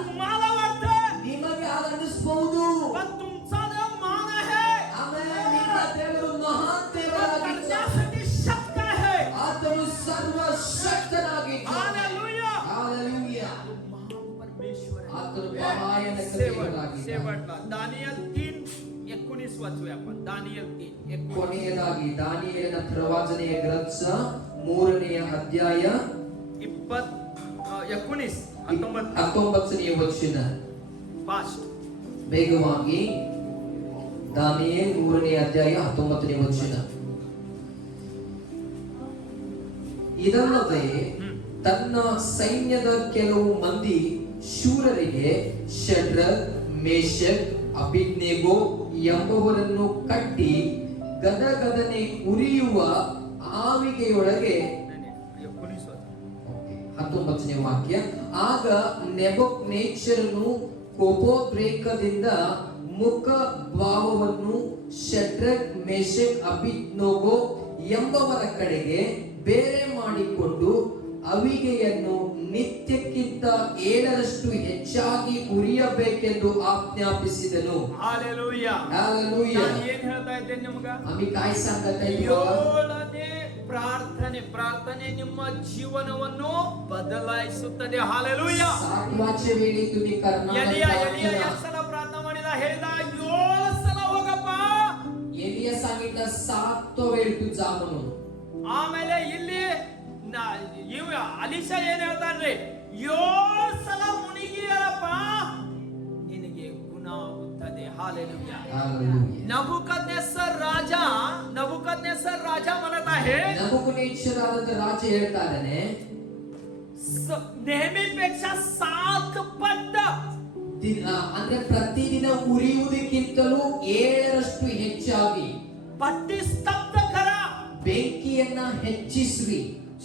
तुम्हाला वाटतंय ನಿಮಗೆ ಅನಿಸಬಹುದು पण तुमचा देव मान आहे ಆಮೇಲೆ ನಿಮ್ಮ ದೇವರು ಮಹಾನ್ तो ದೇವರಾಗಿದ್ದಾನೆ करण्यासाठी शक्य आहे ಆತನು ಸರ್ವಶಕ್ತನಾಗಿದ್ದಾನೆ हालेलुया Hallelujah. तो महान परमेश्वर आहे ಆತನು ಭಯಾನಕ ದೇವರಾಗಿದ್ದಾನೆ शेवटला दानियल 3:19 वाचूया आपण दानियल 3:19 ಕೊನೆಯದಾಗಿ ದಾನಿಯೇಲನ ಪ್ರವಾದನೆಯ ಗ್ರಂಥ 3ನೇ ಅಧ್ಯಾಯ 19 ವಚನ ಫಾಸ್ಟ್ ಬೇಗವಾಗಿ ದಾನಿಯೇಲ 3ನೇ ಅಧ್ಯಾಯ 19ನೇ ವಚನ ಇದಲ್ಲದೆ ತನ್ನ ಸೈನ್ಯದ ಕೆಲವು ಮಂದಿ ಶೂರರಿಗೆ ಶಡ್ರಕ್ ಮೇಷಕ್ ಅಬಿದ್ನೆಗೋ ಎಂಬುವರನ್ನು ಕಟ್ಟಿ ಗದಗದನೆ ಉರಿಯುವ ಆವಿಗೆಯೊಳಗೆ 19ನೇ ವಾಕ್ಯ ಆಗ ನೆಬೂಕದ್ನೆಚ್ಚರನು ಕೋಪೋದ್ರೇಕದಿಂದ ಮುಖ ಭಾವವನ್ನು ಶಡ್ರಕ್ ಮೇಷಕ್ ಅಬಿದ್ನೆಗೋ ಎಂಬವರ ಕಡೆಗೆ ಬೇರೆ ಮಾಡಿಕೊಂಡು ಅವಿಗೆಯನ್ನು ನಿತ್ಯಕ್ಕಿಂತ 7ರಷ್ಟು ಹೆಚ್ಚಾಗಿ ಉರಿಯಬೇಕೆಂದು ಆಜ್ಞಾಪಿಸಿದನು हालेलुया Hallelujah. ನಾನು ಏನು ಹೇಳ್ತಾ ಇದ್ದೇನೆ ನಿಮಗೆ आम्ही काय सांगत आहे बाबा? 7ನೇ ಪ್ರಾರ್ಥನೆ ನಿಮ್ಮ ಜೀವನವನ್ನು ಬದಲಾಯಿಸುತ್ತದೆ हालेलुया 7व्या वेळी तुम्ही करणार ಎಲಿಯ प्रार्थना. ಎಷ್ಟು ಸಲ ಪ್ರಾರ್ಥನೆ ಮಾಡಿದ ಹೇಳಿದ 7 ಸಲ ಹೋಗಪ್ಪ एलिया सांगितलं 7 वेळ तू जा म्हणून ಆಮೇಲೆ ಇಲ್ಲಿ ಇವ ಅಲಿಶಾ ಏನ್ ಹೇಳ್ತಾನ್ರಿ 7 ಸಲ ಮುನಿಗಿಯರಪ್ಪ ನಿನಗೆ ಗುಣ ಆಗುತ್ತದೆ हालेलुया Hallelujah. नबुकद्नेस्सर राजा म्हणत आहे नबुकद्नेच्छराದ ರಾಜ ಹೇಳ್ತಾ ಇದ್ದಾನೆ नेहमीपेक्षा 7 ಪಟ್ಟ ಅಂದ್ರೆ ಪ್ರತಿದಿನ ಉರಿಯುವುದಕ್ಕಿಂತಲೂ 7ರಷ್ಟು ಹೆಚ್ಚಾಗಿ ಪಟ್ಟಿ ಸ್ತಬ್ಧ ಕರ ಬೆಂಕಿಯನ್ನ ಹೆಚ್ಚಿಸಿ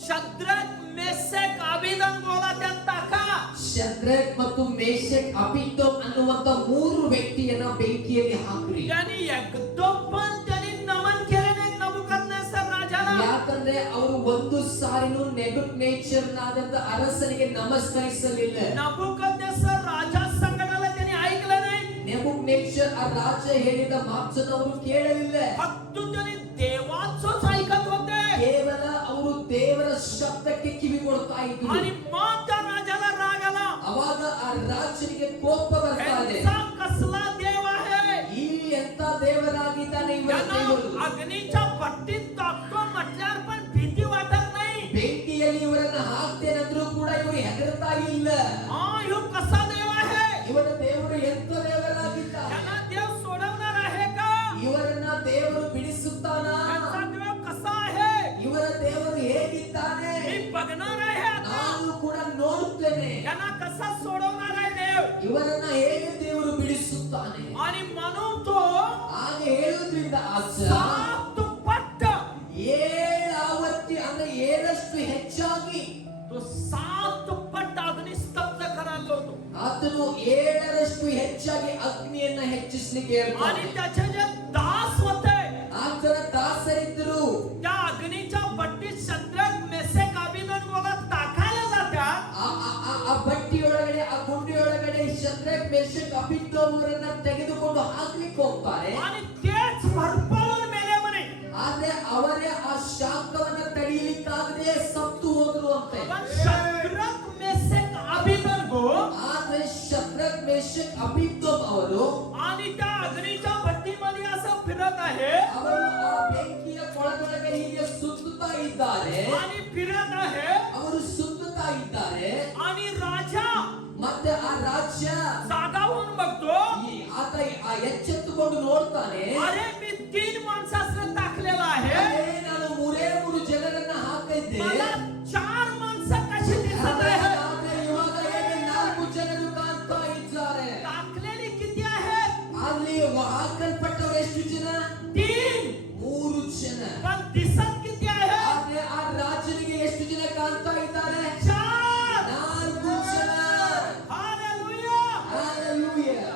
ಶದ್ರಕ್ ಮೆಷಕ್ ಅಬೇದ್ನೆಗೋला त्यात टाका ಶದ್ರಕ್ ಮತ್ತು ಮೇಷಕ್ ಅಬೇದ್ನೆಗೋ ಅನ್ನುವಂತ 3 ವ್ಯಕ್ತಿಯನ್ನ ಬೆಂಕಿಯಲ್ಲಿ ಹಾಕ್ರಿ यानी एकदम पण त्यांनी नमन केले नाही नबुकद्नेस्सर राजाला ಯಾಕಂದ್ರೆ ಅವರು ಒಂದು ಸಾರಿನೂ ನೆಬೂಕದ್ನೆಚ್ಚರನಾದಂತ ಅರಸನಿಗೆ ನಮಸ್ಕರಿಸಲಿಲ್ಲ नबुकद्नेस्सर राजा संगडाला त्यांनी ऐकलं नाही ನೆಬೂಕದ್ನೆಚ್ಚರ್ ಆ ರಾಜ ಹೇಳಿದ ಮಾತನ್ನು ಅವರು ಕೇಳಲಿಲ್ಲ फक्त त्यांनी देवाचंच ऐकत होते ಕೇವಲ ಅವರು ದೇವರ ಶಬ್ದಕ್ಕೆ ಕಿವಿ ಕೊಡ್ತಾ ಇದ್ರು आणि मग त्या राजाला राग आला ಅವಾಗ ಆ ರಾಜನಿಗೆ ಕೋಪ ಬರ್ತಾ ಇದೆ यांचा कसला देव आहे ಈ ಎಂತ ದೇವರಾಗಿದ್ದಾನೆ ಇವರ त्यांना ದೇವರು अग्नीच्या भट्टीत टाकतो म्हटल्यावर पण भीती वाटत नाही ಬೆಂಕಿಯಲ್ಲಿ ಇವರನ್ನ ಹಾಕ್ತೇನೆಂದ್ರೂ ಕೂಡ ಇವರು ಹೆದರ್ತಾ ಇಲ್ಲ हा ह्यो कसा देव आहे ಇವರ ದೇವರು ಎಂತ ದೇವರಾಗಿದ್ದಾನೆ त्यांना देव सोडवणार आहे का ಇವರನ್ನ ದೇವರು ಬಿಡಿಸುತ್ತಾನ त्यांचा देव कसा आहे ಇವರ ದೇವರು ಹೇಗಿದ್ದಾನೆ मी बघणार आहे आता ನಾನು ಕೂಡ ನೋಡುತ್ತೇನೆ त्यांना कसा सोडवणार ಇವರನ್ನ ಹೇಗೆ ದೇವರು ಬಿಡಿಸುತ್ತಾನೆ आणि म्हणून तो ಹಾಗೆ ಹೇಳುವುದರಿಂದ ಆಚೆ 7 ಪಟ್ಟ 7 ಆವರ್ತಿ ಅಂದ್ರೆ 7ರಷ್ಟು ಹೆಚ್ಚಾಗಿ तो 7 ಪಟ್ಟ ಅಗ್ನಿ ಸ್ತಬ್ಧ करायला होतो ಆತನು 7ರಷ್ಟು ಹೆಚ್ಚಾಗಿ ಅಗ್ನಿಯನ್ನ ಹೆಚ್ಚಿಸಲಿಕ್ಕೆ आणि ಹೇಳ್ತಾನೆ त्याचे जे दास होते ಆತನ ದಾಸರಿದ್ದರು त्या अग्नीच्या भट्टीत शद्रक मेषक अबेदनेगोला टाकायला जातात ಆ ಬಟ್ಟಿಯೊಳಗಡೆ ಆ ಗುಂಡಿಯೊಳಗಡೆ ಶದ್ರಕ್ ಮೇಷಕ್ ಅಬೇದ್ನೆಗೋರನ್ನ ತೆಗೆದುಕೊಂಡು ಹಾಕ್ಲಿಕ್ಕೆ ಹೋಗ್ತಾರೆ आणि तेच भरपळून मेले म्हणे ಆದ್ರೆ ಅವರೇ ಆ ಶಾಖವನ್ನ ತಡೆಯಲಿಕ್ಕಾಗದೆ ಸತ್ತು ಹೋದ್ರು ಅಂತೆ पण शद्रक मेषक अबेदनेगो ಆದ್ರೆ ಶದ್ರಕ್ ಮೇಷಕ್ ಅಬೇದ್ನೆಗೋ ಅವರು आणि त्या अग्नीच्या भट्टीमध्ये असं फिरत आहे ಅವರು ಆ ಬೆಂಕಿಯ ಕೊಳದೊಳಗೆ ಹೀಗೆ ಸುತ್ತುತ್ತಾ ಇದ್ದಾರೆ आणि फिरत आहे ಅವರು ಸುತ್ತುತ್ತಾ ಇದ್ದಾರೆ आणि राजा ಮತ್ತೆ ಆ ರಾಜ್ಯ जागा होऊन बघतो ಆತ ಎಚ್ಚೆತ್ತುಕೊಂಡು ನೋಡ್ತಾನೆ अरे मी 3 माणसांना टाकलेला आहे ಅದೇ ನಾನು ಮೂರು ಜನರನ್ನ ಹಾಕಿದ್ದೆ मला 4 माणसं कशी दिसत आहे ಆದ್ರೆ ಇವಾಗ ಹೇಗೆ 4 ಜನರು ಕಾಣ್ತಾ ಇದ್ದಾರೆ टाकलेली किती आहेत ಅಲ್ಲಿ ಹಾಕಲ್ಪಟ್ಟವರು ಎಷ್ಟು ಜನ 3 ಜನ पण दिसत किती आहे ಆದ್ರೆ ಆ ರಾಜನಿಗೆ ಎಷ್ಟು ಜನ ಕಾಣ್ತಾ ಇದ್ದಾರೆ 4 4 ಜನ हालेलुया ಹಾಲೆಲೂಯಾ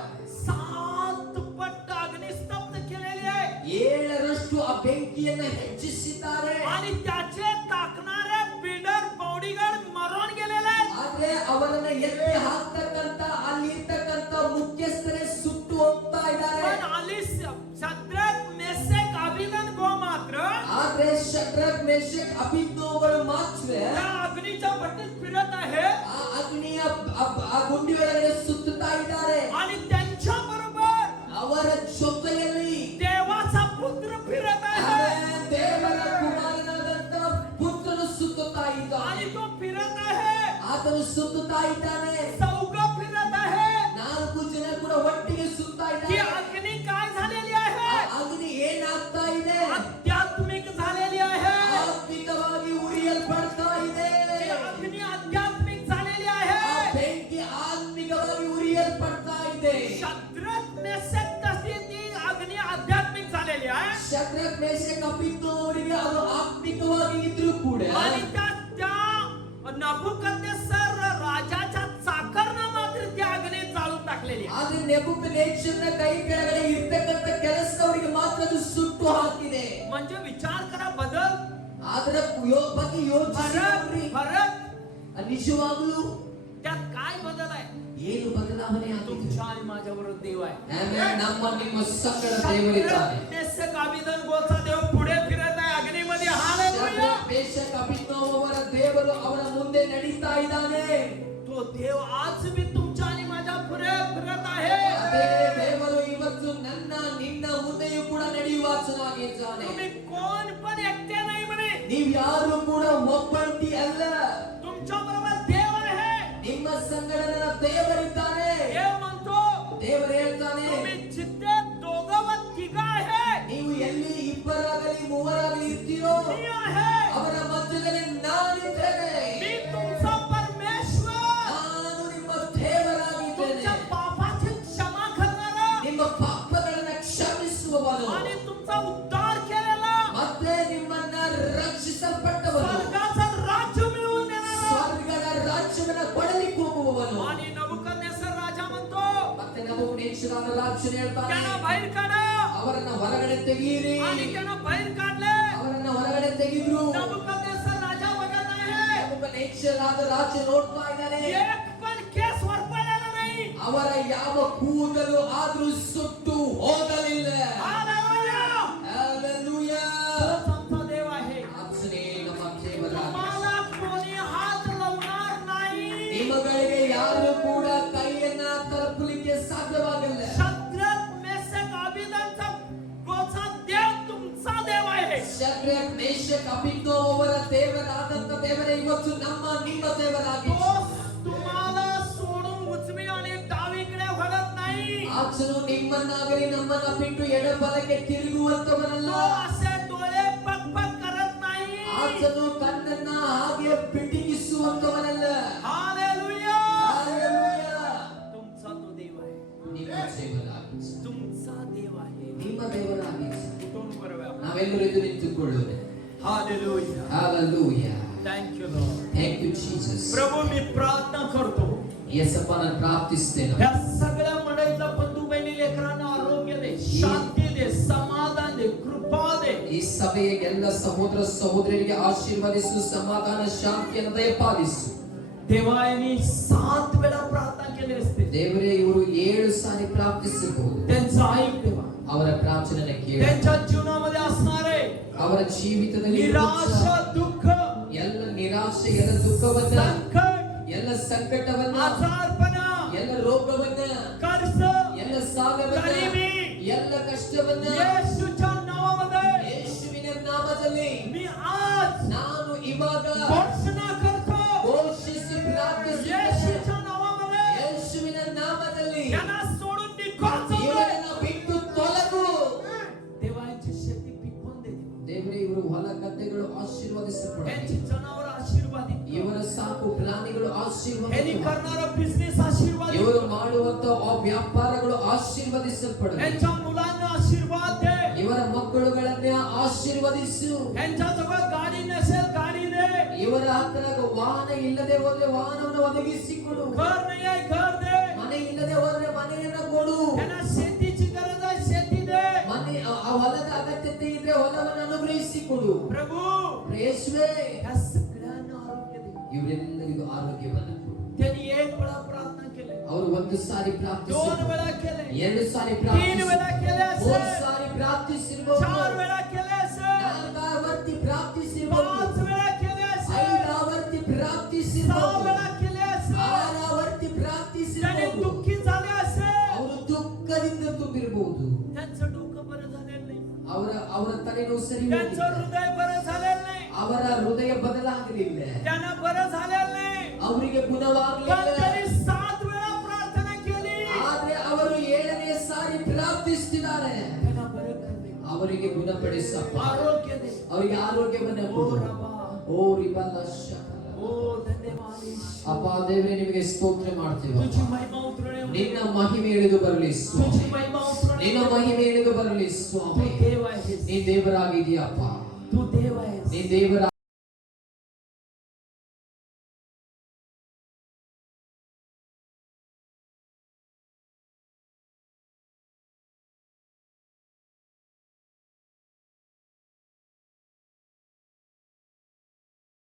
7 ಪಟ್ಟ ಅಗ್ನಿ ಸ್ತಬ್ಧ केलेली आहे 7ರಷ್ಟು ಆ ಬೆಂಕಿಯನ್ನ ಹೆಚ್ಚಿಸಿದ್ದಾರೆ आणि त्याचे टाकणारे बिल्डर बॉडीगार्ड मरून गेलेले आहेत ಆದ್ರೆ ಅವರನ್ನ ಎತ್ತಿ ಹಾಕ್ತಕ್ಕಂತ ಅಲ್ಲಿ ಇರ್ತಕ್ಕಂತ ಮುಖ್ಯಸ್ಥರೇ ಸುಟ್ಟು ಹೋಗ್ತಾ ಇದ್ದಾರೆ पण आली शद्रक मेषक अबेदनेगो मात्र ಆದ್ರೆ ಶದ್ರಕ್ ಮೇಷಕ್ ಅಬೇದ್ನೆಗೋಗಳು ಮಾತ್ರ त्या अग्नीच्या भट्टीत फिरत आहे ಆ ಅಗ್ನಿಯ ಆ ಗುಂಡಿಯೊಳಗಡೆ ಸುತ್ತುತ್ತಾ ಇದ್ದಾರೆ आणि त्यांच्या बरोबर ಅವರ ಜೊತೆಯಲ್ಲಿ देवाचा पुत्र फिरत आहे ದೇವರ ಕುಮಾರನಾದಂತ ಪುತ್ರನು ಸುತ್ತುತ್ತಾ आणि ಇದ್ದಾನೆ तो फिरत आहे ಆತನು ಸುತ್ತುತ್ತಾ ಇದ್ದಾನೆ चौघ फिरत आहे 4 ಜನ ಕೂಡ ಒಟ್ಟಿಗೆ ಸುತ್ತಾ ती ಇದ್ದಾರೆ अग्नी काय झालेली ಆ आहे ಅಗ್ನಿ ಏನಾಗ್ತಾ ಇದೆ आध्यात्मिक झालेली आहे ಆತ್ಮಿಕವಾಗಿ ಉರಿಯಲ್ಪಡ್ತಾ ಇದೆ ती अग्नी आध्यात्मिक झालेली ಆ आहे ಬೆಂಕಿ ಆತ್ಮಿಕವಾಗಿ ಉರಿಯಲ್ಪಡ್ತಾ ಇದೆ शद्रक मेषक कशी ती अग्नी आध्यात्मिक झालेली आहे ಶದ್ರಕ್ ಮೇಷಕ್ ಅಬೇದ್ನೆಗೋರಿಗೆ ಅದು ಆತ್ಮಿಕವಾಗಿ ಇದ್ರೂ ಕೂಡ आणि त्या नबुकद्नेस्सर राजाच्या चाकरनं मात्र ती अग्नी जाळून टाकलेली आहे ಆದ್ರೆ ನೆಬೂಕದ್ನೆಚ್ಚರನ ಕೈ ಕೆಳಗಡೆ ಇರ್ತಕ್ಕಂತ ಕೆಲಸದವರಿಗೆ ಮಾತ್ರ ಅದು ಸುಟ್ಟು ಹಾಕಿದೆ म्हणजे विचार करा बदल ಅದರ ಬಗ್ಗೆ ಯೋಚಿಸಿ ನೋಡ್ರಿ. फरक ನಿಜವಾಗ್ಲೂ त्यात काय बदल आहे ಏನು ಬದಲಾವಣೆ ಆಗಿದೆ तुमच्या आणि माझ्याबरोबर देव आहे ಆಮೆನ್. ನಮ್ಮ ನಿಮ್ಮ ಸಂಗಡ ದೇವರಿದ್ದಾನೆ मेषक अबेदनेगोचा देव पुढे फिरत आहे अग्नीमध्ये हालेलुया ಶದ್ರಕ್ ಮೇಷಕ್ ಅಬೇದ್ನೆಗೋವರ ದೇವರು ಅವರ ಮುಂದೆ ನಡೀತಾ ಇದ್ದಾನೆ तो देव आज भी तुमच्या आणि माझ्या पुढे फिरत आहे ಅದೇ ದೇವರು ಇವತ್ತು ನನ್ನ ನಿನ್ನ ಮುಂದೆಯೂ ಕೂಡ ನಡೆಯುವಾತನಾಗಿದ್ದಾನೆ तुम्ही कोण पण एकटे नाही म्हणे ನೀವ್ ಯಾರು ಕೂಡ ಒಬ್ಬಂಟಿ ಅಲ್ಲ तुमच्या बरोबर देव आहे ನಿಮ್ಮ ಸಂಗಡ ನನ್ನ ದೇವರಿದ್ದಾನೆ देव म्हणतो ದೇವರು ಹೇಳ್ತಾನೆ तुम्ही जिथे दोघं व तिघ आहे ನೀವು ಎಲ್ಲಿ ಇಬ್ಬರಾಗಲಿ ಮೂವರಾಗಲಿ ಇರ್ತೀರೋ मी आहे ಅವರ ಮಧ್ಯದಲ್ಲಿ ನಾನಿದ್ದೇನೆ मी तुमचा परमेश्वर ನಾನು ನಿಮ್ಮ ದೇವರಾಗಿದ್ದೇನೆ तुमच्या पापाची क्षमा करणारा ನಿಮ್ಮ ಪಾಪಗಳನ್ನ ಕ್ಷಮಿಸುವವನು आणि तुमचा उद्धार केलेला ಮತ್ತೆ ನಿಮ್ಮನ್ನ ರಕ್ಷಿಸಲ್ಪಟ್ಟವನು स्वर्गाचं राज्य मिळवून देणारा ಸ್ವರ್ಗದ ರಾಜ್ಯವನ್ನ ಕೊಡಲಿಕ್ಕೆ ಹೋಗುವವನು आणि नबुकद्नेस्सर राजा म्हणतो ಮತ್ತೆ ನಾವು ನೇಕ್ಷರಾದ ರಾಜ್ಯನ ಹೇಳ್ತಾನೆ त्यांना बाहेर काढा ಅವರನ್ನ ಹೊರಗಡೆ ತೆಗೀರಿ आणि त्यांना बाहेर काढले ಅವರನ್ನ ಹೊರಗಡೆ ತೆಗೆದ್ರು नबुकद्नेस्सर राजा बघत आहे ನೇಕ್ಷರಾದ ರಾಜ್ಯ ನೋಡ್ತಾ ಇದ್ದಾನೆ एक पण केस वर पडलेला नाही ಅವರ ಯಾವ ಕೂದಲು ಆದ್ರೂ ಸುಟ್ಟು ಹೋಗಲಿಲ್ಲ हालेलुया ಹಲ್ಲೆಲೂಯಾ तोच आमचा देव आहे ಆತನೇ ನಮ್ಮ ದೇವರಾಗಿದ್ದಾನೆ. तुम्हाला कोणी हात लावणार नाही ನಿಮ್ಮಗಳಿಗೆ ಯಾರು ಕೂಡ ಕೈಯನ್ನ ತಲುಪಲಿಕ್ಕೆ ಸಾಧ್ಯವಾಗಿಲ್ಲ शद्रक मेषक अबेदनेगोचा देव तुमचा देव आहे ಶದ್ರಕ್ ಮೇಷಕ್ ಅಬೇದ್ನೆಗೋವರ ದೇವರಾದಂತ ದೇವರೇ ಇವತ್ತು ನಮ್ಮ ನಿಮ್ಮ ದೇವರಾಗಿದ್ದಾನೆ. तो तुम्हाला सोडून उजवी आणि डावीकडे वळत नाही ಆತನು ನಿಮ್ಮನ್ನಾಗಲಿ ನಮ್ಮನ್ನ ಬಿಟ್ಟು ಎಡಬಲಕ್ಕೆ ತಿರುಗುವಂತವನಲ್ಲ. तो असे डोळे पकपक करत नाही ಆತನು ಕಣ್ಣನ್ನ ಹಾಗೆ ಪಿಟಿಕಿಸುವಂತವನಲ್ಲ. Hallelujah hallelujah. तुमचा तो ನಿಮ್ಮ ದೇವರಾಗಿಸಿ, तुमचा देव आहे. ನಿಮ್ಮ ದೇವರಾಗಿಸಿ. उठून बरं व्हा. ನಾವೆಲ್ಲರೂ ಎದ್ದು ನಿಂತುಕೊಳ್ಳೋಣ. Hallelujah. Hallelujah. Thank you Lord. Thank you Jesus. प्रभू मी प्रार्थना करतो येसप्पा ನಾನು ಪ್ರಾರ್ಥಿಸ್ತೇನೆ. या सगळ्या मंडळीतल्या बंधू बहिणी लेकरांना आरोग्य दे, शांती दे, समाधान दे, कृपा दे. ಈ ಸಭೆಯ ಎಲ್ಲ ಸಹೋದರ ಸಹೋದರಿಯರಿಗೆ ಆಶೀರ್ವದಿಸು, ಸಮಾಧಾನ ಶಾಂತಿಯನ್ನು ದಯಪಾಲಿಸು. देवाने 7 वेळा प्रार्थना केली असते. ದೇವರೇ ಇವರು 7 ಸಾರಿ ಪ್ರಾರ್ಥಿಸಬಹುದು. त्यांचं ऐक देवा. ಅವರ ಪ್ರಾರ್ಥನೆಯನ್ನು ಕೇಳು. त्यांच्या जीवनामध्ये असणारे ಅವರ ಜೀವಿತದಲ್ಲಿ निराशा, दुःख, ಎಲ್ಲ ನಿರಾಶೆ, ಎಲ್ಲ ದುಃಖವನ್ನ, संकट, ಎಲ್ಲ ಸಂಕಟವನ್ನ, आजारपण, ಎಲ್ಲ ರೋಗವನ್ನ, कर्ज, ಎಲ್ಲ ಸಾಲವನ್ನ, गरिबी, ಎಲ್ಲ ಕಷ್ಟವನ್ನ येशूच्या नावामध्ये ಯೇಸುವಿನ ನಾಮದಲ್ಲಿ मी आज ನಾನು ಇವಾಗ घोषणा करतो. ಘೋಷಿಸಿ ಪ್ರಾರ್ಥಿಸುತ್ತೇನೆ. येशूच्या नावामध्ये ಯೇಸುವಿನ ನಾಮದಲ್ಲಿ यांना सोडून निघून जाऊ. ಇವರನ್ನು ಬಿಟ್ಟು ತೊಲಗು. देवाची शेती पिकवून दे. ದೇವರೇ ಇವರು ಹೊಲ ಗದ್ದೆಗಳು यांची ಆಶೀರ್ವದಿಸಲ್ಪಡಲಿ. जनावर आशीर्वादित. ಇವರ ಸಾಕು ಪ್ರಾಣಿಗಳು यांनी ಆಶೀರ್ವದಿಸಲ್ಪಡಲಿ. करणारा बिझनेस आशीर्वादित. ಇವರು ಮಾಡುವಂತ ಆ ವ್ಯಾಪಾರಗಳು ಆಶೀರ್ವದಿಸಲ್ಪಡಲಿ. यांच्या मुलांना आशीर्वाद दे. ಇವರ ಮಕ್ಕಳುಗಳನ್ನೇ ಆಶೀರ್ವದಿಸು. यांच्या जवळ गाडी नसेल गाडी दे. ಇವರ ಹತ್ತಿರ ವಾಹನ ಇಲ್ಲದೆ ಹೋದ್ರೆ ವಾಹನವನ್ನು ಒದಗಿಸಿಕೊಡು. घर नाही आहे घर दे. ಮನೆ ಇಲ್ಲದೆ ಹೋದ್ರೆ ಮನೆಯನ್ನು ಕೊಡು. त्यांना शेतीची गरज आहे शेती दे. ಮನೆ ಆ ಹೊಲದ ಅಗತ್ಯತೆ ಇದ್ರೆ ಹೊಲವನ್ನು ಅನುಗ್ರಹಿಸಿಕೊಡು. प्रभू ಯೇಸುವೇ या सगळ्यांना आरोग्य दे. ಇವರೆಲ್ಲರಿಗೂ ಆರೋಗ್ಯವನ್ನು ಕೊಡು. त्यांनी 1 वेळा प्रार्थना केली, ಅವರು 1 ಸಾರಿ 2 ಪ್ರಾರ್ಥಿಸಿದರು, वेळा केले, 2 ಸಾರಿ 3 ಪ್ರಾರ್ಥಿಸಿದರು, वेळा केले 3 असेल, ಸಾರಿ ಪ್ರಾರ್ಥಿಸಿರಬಹುದು, 4 वेळा केले असेल, 4 ಆವರ್ತಿ 5 ಪ್ರಾರ್ಥಿಸಿರಬಹುದು, वेळा केले असेल, 5 ಆವರ್ತಿ 6 ಪ್ರಾರ್ಥಿಸಿರಬಹುದು, वेळा केले असेल. 6 ಆವರ್ತಿ त्याने ಪ್ರಾರ್ಥಿಸಿರಬಹುದು. दुःखी झाले असेल, ಅವರು ದುಃಖದಿಂದ ತುಂಬಿರಬಹುದು. त्यांचं डोकं बरं झालेलं नाही, ಅವರ ತಲೆನೋವು ಸರಿ त्यांचं ಹೋಗಿಲ್ಲ. हृदय बरं झालेलं नाही, ಅವರ ಹೃದಯ ಬದಲಾಗಲಿಲ್ಲ, त्यांना बरं झालेलं नाही. ಅವರಿಗೆ पण ಗುಣವಾಗಲಿಲ್ಲ. त्यांनी 7 वेळा प्रार्थना केली. ಆದ್ರೆ ಅವರು 7ನೇ ಸಾರಿ ಪ್ರಾರ್ಥಿಸುತ್ತಿದ್ದಾರೆ. त्यांना बरं करणे, ಅವರಿಗೆ ಗುಣಪಡಿಸಪ್ಪ, आरोग्य दे. ಅವರಿಗೆ ಆರೋಗ್ಯವನ್ನು ಓ ಕೊಡು. ರಬ್ಬಾ. ಓ ರಿಬಲ್ಲ ಶಕಲ. ओ धन्यवाद यीशु. ಅಪ್ಪ ದೇವರೇ ನಿಮಗೆ ಸ್ತೋತ್ರ ಮಾಡ್ತೀವಿ. तुझी महिमा उतरणे, ನಿನ್ನ ಮಹಿಮೆ ಇಳಿದು ಬರಲಿ ಸ್ವಾಮಿ. तुझी महिमा उतरणे. ನಿನ್ನ ಮಹಿಮೆ ಇಳಿದು ಬರಲಿ तू ಸ್ವಾಮಿ. देव आहेस, ನೀ ದೇವರಾಗಿದೀಯಪ್ಪ, तू देव आहेस. ನೀ ದೇವರ